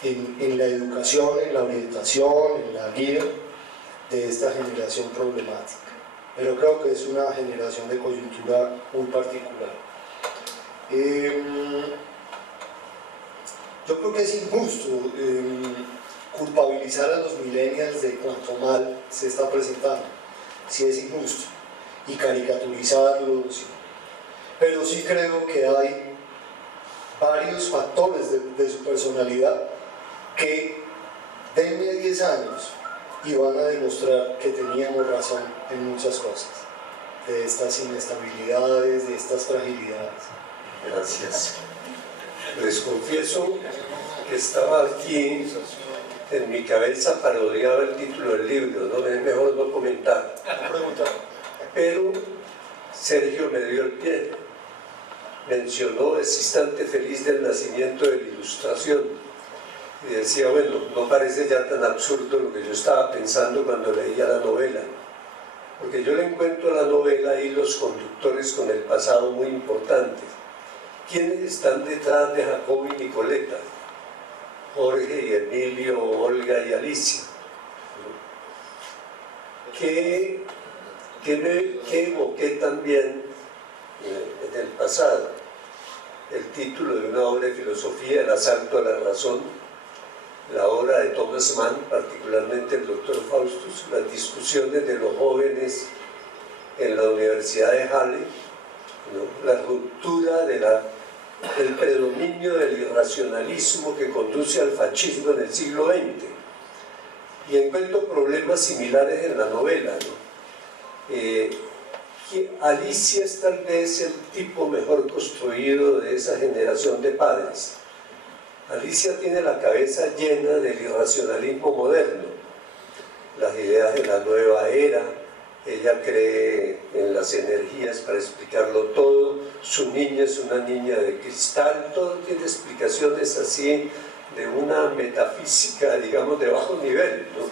en la educación, en la orientación, en la guía de esta generación problemática. Pero creo que es una generación de coyuntura muy particular. Yo creo que es injusto culpabilizar a los millennials de cuánto mal se está presentando. Sí es injusto. Y caricaturizarlos. Pero sí creo que hay varios factores de su personalidad que denme 10 años y van a demostrar que teníamos razón en muchas cosas, de estas inestabilidades, de estas fragilidades. Gracias. Les confieso que estaba aquí en mi cabeza parodiaba el título del libro, ¿no? Es mejor no comentar. Pero Sergio me dio el pie, mencionó ese instante feliz del nacimiento de la Ilustración y decía, bueno, no parece ya tan absurdo lo que yo estaba pensando cuando leía la novela, porque yo le encuentro a la novela hilos conductores con el pasado muy importantes. ¿Quiénes están detrás de Jacobo y Nicoleta? Jorge y Emilio, Olga y Alicia. ¿Qué evoqué también en el pasado? El título de una obra de filosofía, El asalto a la razón, la obra de Thomas Mann, particularmente el Dr. Faustus, las discusiones de los jóvenes en la Universidad de Halle, ¿no? La ruptura del predominio del irracionalismo que conduce al fascismo en el siglo XX. Y encuentro problemas similares en la novela, ¿no? Alicia es tal vez el tipo mejor construido de esa generación de padres. Alicia tiene la cabeza llena del irracionalismo moderno, las ideas de la nueva era. Ella cree en las energías para explicarlo todo. Su niña es una niña de cristal. Todo tiene explicaciones así de una metafísica, digamos, de bajo nivel, ¿no?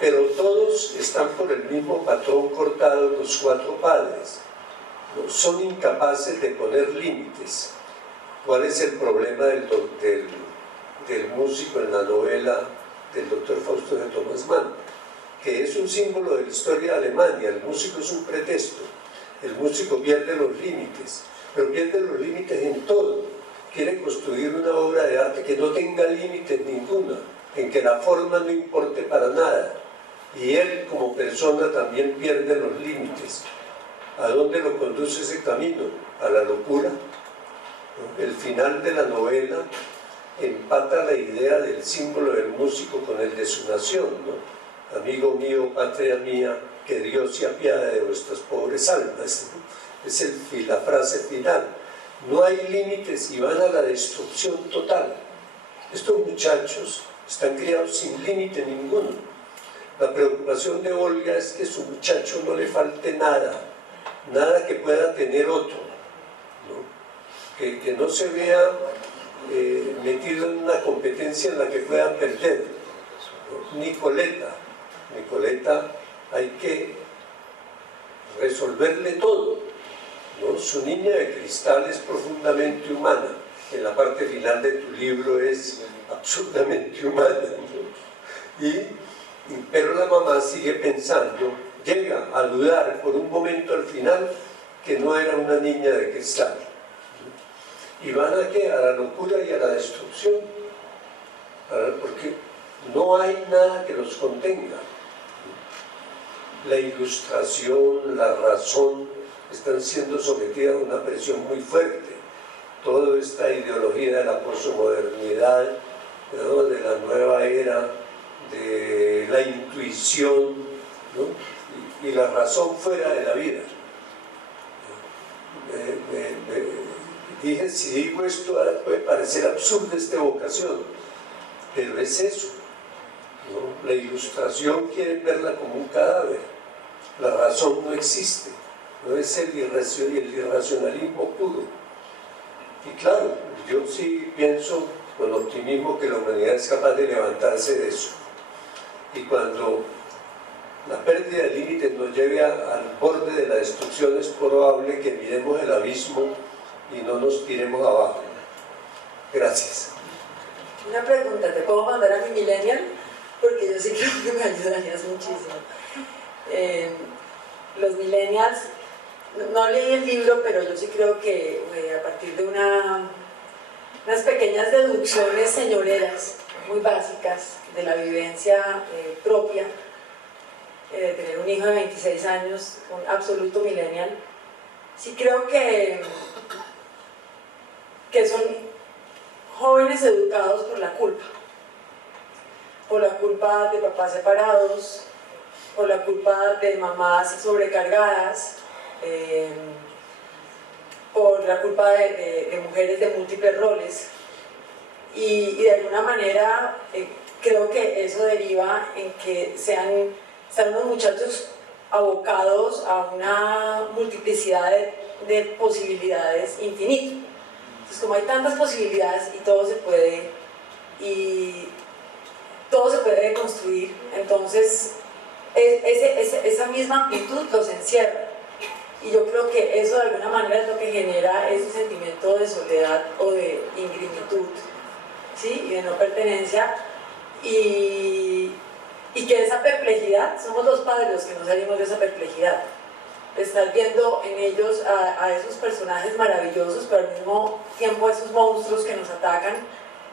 Pero todos están por el mismo patrón cortado, los 4 padres, ¿no? Son incapaces de poner límites. ¿Cuál es el problema del músico en la novela del Dr. Fausto de Thomas Mann? Que es un símbolo de la historia de Alemania. El músico es un pretexto. El músico pierde los límites, pero pierde los límites en todo. Quiere construir una obra de arte que no tenga límites ninguna, en que la forma no importe para nada. Y él como persona también pierde los límites. ¿A dónde lo conduce ese camino? A la locura. El final de la novela empata la idea del símbolo del músico con el de su nación, ¿no? Amigo mío, patria mía, que Dios se apiade de vuestras pobres almas. Es la frase final. No hay límites y van a la destrucción total. Estos muchachos están criados sin límite ninguno. La preocupación de Olga es que a su muchacho no le falte nada, nada que pueda tener otro, ¿no? Que no se vea metido en una competencia en la que puedan perder, ¿no? Nicoleta hay que resolverle todo, ¿no? Su niña de cristal es profundamente humana. En la parte final de tu libro es absurdamente humana, ¿no? Pero la mamá sigue pensando, llega a dudar por un momento al final que no era una niña de cristal, ¿no? Y van a ¿qué? A la locura y a la destrucción, porque no hay nada que los contenga. La ilustración, la razón están siendo sometidas a una presión muy fuerte. Toda esta ideología de la posmodernidad, ¿no? De la nueva era, de la intuición, ¿no? Y la razón fuera de la vida. Dije, si digo esto puede parecer absurda esta evocación, pero es eso, ¿no? La ilustración quiere verla como un cadáver, la razón no existe, no es el irracionalismo puro. Y claro, yo sí pienso con optimismo que la humanidad es capaz de levantarse de eso. Y cuando la pérdida de límites nos lleve al borde de la destrucción, es probable que miremos el abismo y no nos tiremos abajo. Gracias. Una pregunta, ¿te puedo mandar a mi millennial? Porque yo sí creo que me ayudarías muchísimo. Los millennials, no leí el libro, pero yo sí creo que a partir de unas pequeñas deducciones señoreras muy básicas de la vivencia propia, de tener un hijo de 26 años, un absoluto millennial, sí creo que son jóvenes educados por la culpa de papás separados, por la culpa de mamás sobrecargadas, por la culpa de mujeres de múltiples roles, y de alguna manera creo que eso deriva en que sean unos muchachos abocados a una multiplicidad de posibilidades infinitas. Entonces, como hay tantas posibilidades y todo se puede construir, entonces esa misma amplitud los encierra. Y yo creo que eso de alguna manera es lo que genera ese sentimiento de soledad o de ingrimitud, ¿sí? Y de no pertenencia, y que esa perplejidad, somos los padres los que nos salimos de esa perplejidad, de estar viendo en ellos a esos personajes maravillosos, pero al mismo tiempo a esos monstruos que nos atacan,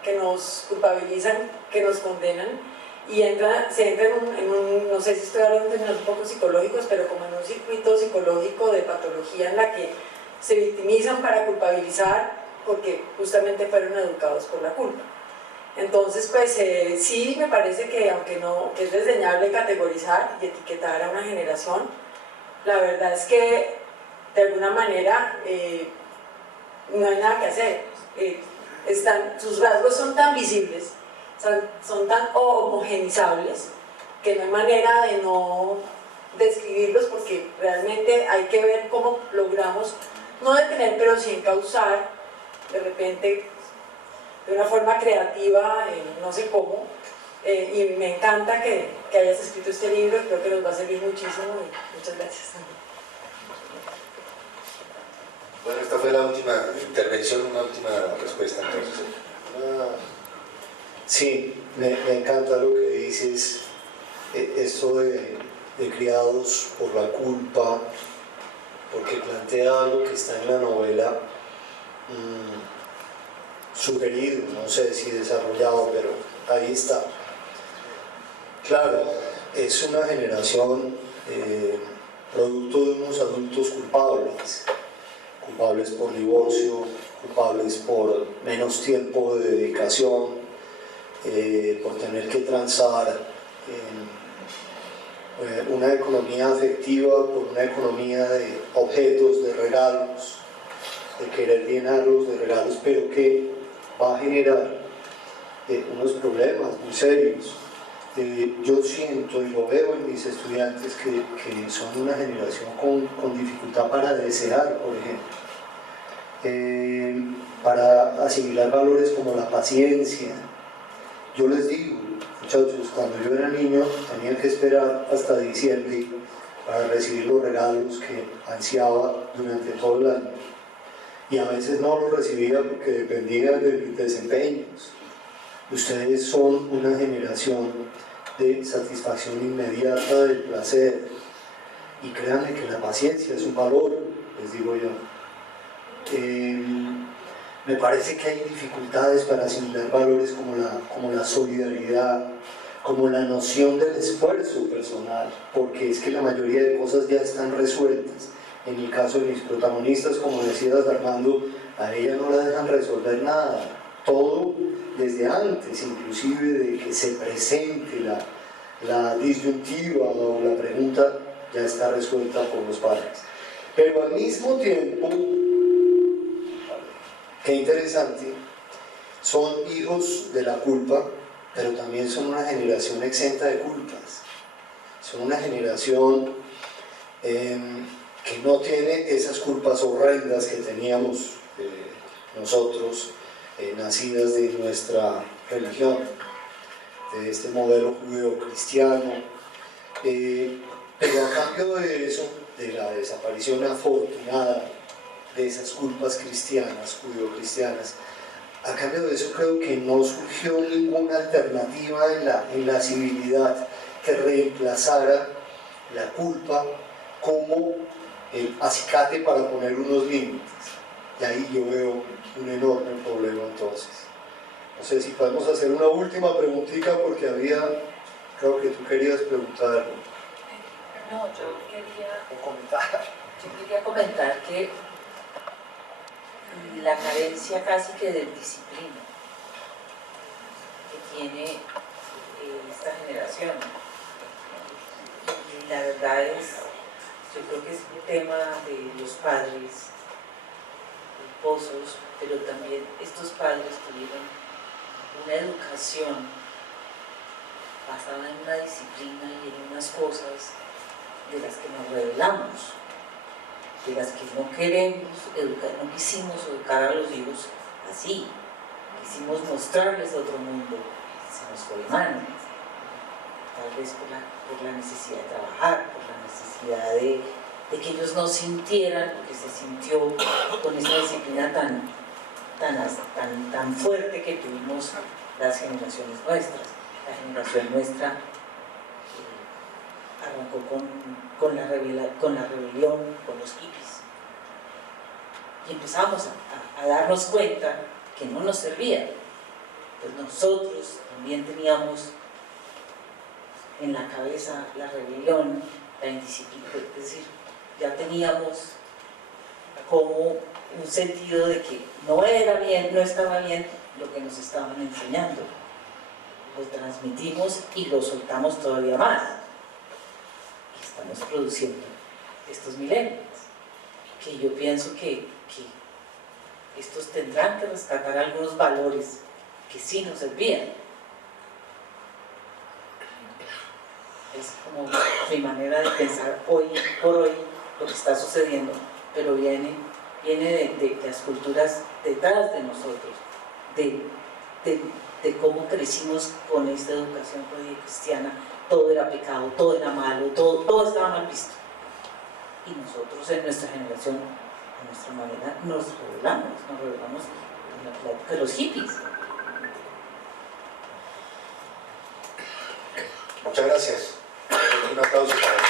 que nos culpabilizan, que nos condenan, y se entra en un, no sé si estoy hablando en términos un poco psicológicos, pero como en un circuito psicológico de patología en la que se victimizan para culpabilizar porque justamente fueron educados por la culpa. Entonces, pues sí me parece que aunque que es desdeñable categorizar y etiquetar a una generación, la verdad es que de alguna manera no hay nada que hacer. Sus rasgos son tan visibles, son tan homogenizables, que no hay manera de no describirlos, porque realmente hay que ver cómo logramos no detener, pero sí encauzar de repente de una forma creativa, no sé cómo, y me encanta que hayas escrito este libro, creo que nos va a servir muchísimo, y muchas gracias. Bueno, esta fue la última intervención, una última respuesta entonces. Sí, me encanta lo que dices, esto de criados por la culpa, porque plantea algo que está en la novela, sugerido, no sé si desarrollado, pero ahí está. Claro, es una generación producto de unos adultos culpables por divorcio, culpables por menos tiempo de dedicación, por tener que transar una economía afectiva por una economía de objetos, de regalos, de querer llenarlos de regalos, pero que va a generar unos problemas muy serios. Yo siento y lo veo en mis estudiantes que son una generación con dificultad para desear, por ejemplo, para asimilar valores como la paciencia. Yo les digo, muchachos, cuando yo era niño tenía que esperar hasta diciembre para recibir los regalos que ansiaba durante todo el año, y a veces no los recibía porque dependía de mis desempeños. Ustedes son una generación de satisfacción inmediata del placer, y créanme que la paciencia es un valor, les digo yo. Me parece que hay dificultades para asimilar valores como la solidaridad, como la noción del esfuerzo personal, porque es que la mayoría de cosas ya están resueltas. En el caso de mis protagonistas, como decías, Armando, a ella no la dejan resolver nada, todo desde antes, inclusive de que se presente la disyuntiva o la pregunta, ya está resuelta por los padres. Pero al mismo tiempo, qué interesante, son hijos de la culpa, pero también son una generación exenta de culpas. Son una generación que no tiene esas culpas horrendas que teníamos nosotros, nacidas de nuestra religión, de este modelo judeo-cristiano. Pero a cambio de eso, de la desaparición afortunada de esas culpas cristianas, judeo-cristianas, a cambio de eso creo que no surgió ninguna alternativa en la civilidad que reemplazara la culpa como el acicate para poner unos límites. Y ahí yo veo un enorme problema entonces. No sé si podemos hacer una última preguntita porque creo que tú querías preguntar. No, yo quería comentar que la carencia casi que de disciplina que tiene esta generación, y la verdad yo creo que es un tema de los padres, esposos, pero también estos padres tuvieron una educación basada en una disciplina y en unas cosas de las que nos rebelamos, de las que no queremos educar, no quisimos educar a los hijos así, quisimos mostrarles otro mundo, se nos fue de mano, tal vez por la necesidad de trabajar, por la necesidad de que ellos no sintieran lo que se sintió con esa disciplina tan fuerte que tuvimos las generaciones nuestras. La generación nuestra arrancó con la rebelión, con los hippies, y empezamos a darnos cuenta que no nos servía. Pues nosotros también teníamos en la cabeza la rebelión, la indisciplina, es decir, ya teníamos como un sentido de que no era bien, no estaba bien lo que nos estaban enseñando. Lo transmitimos y lo soltamos todavía más. Y estamos produciendo estos millennials, que yo pienso que estos tendrán que rescatar algunos valores que sí nos servían. Es como mi manera de pensar hoy por hoy lo que está sucediendo, pero viene de las culturas detrás de nosotros, de cómo crecimos con esta educación cristiana. Todo era pecado, todo era malo, todo estaba mal visto. Y nosotros en nuestra generación, a nuestra manera, nos rebelamos en la época de los hippies. Muchas gracias. Un aplauso para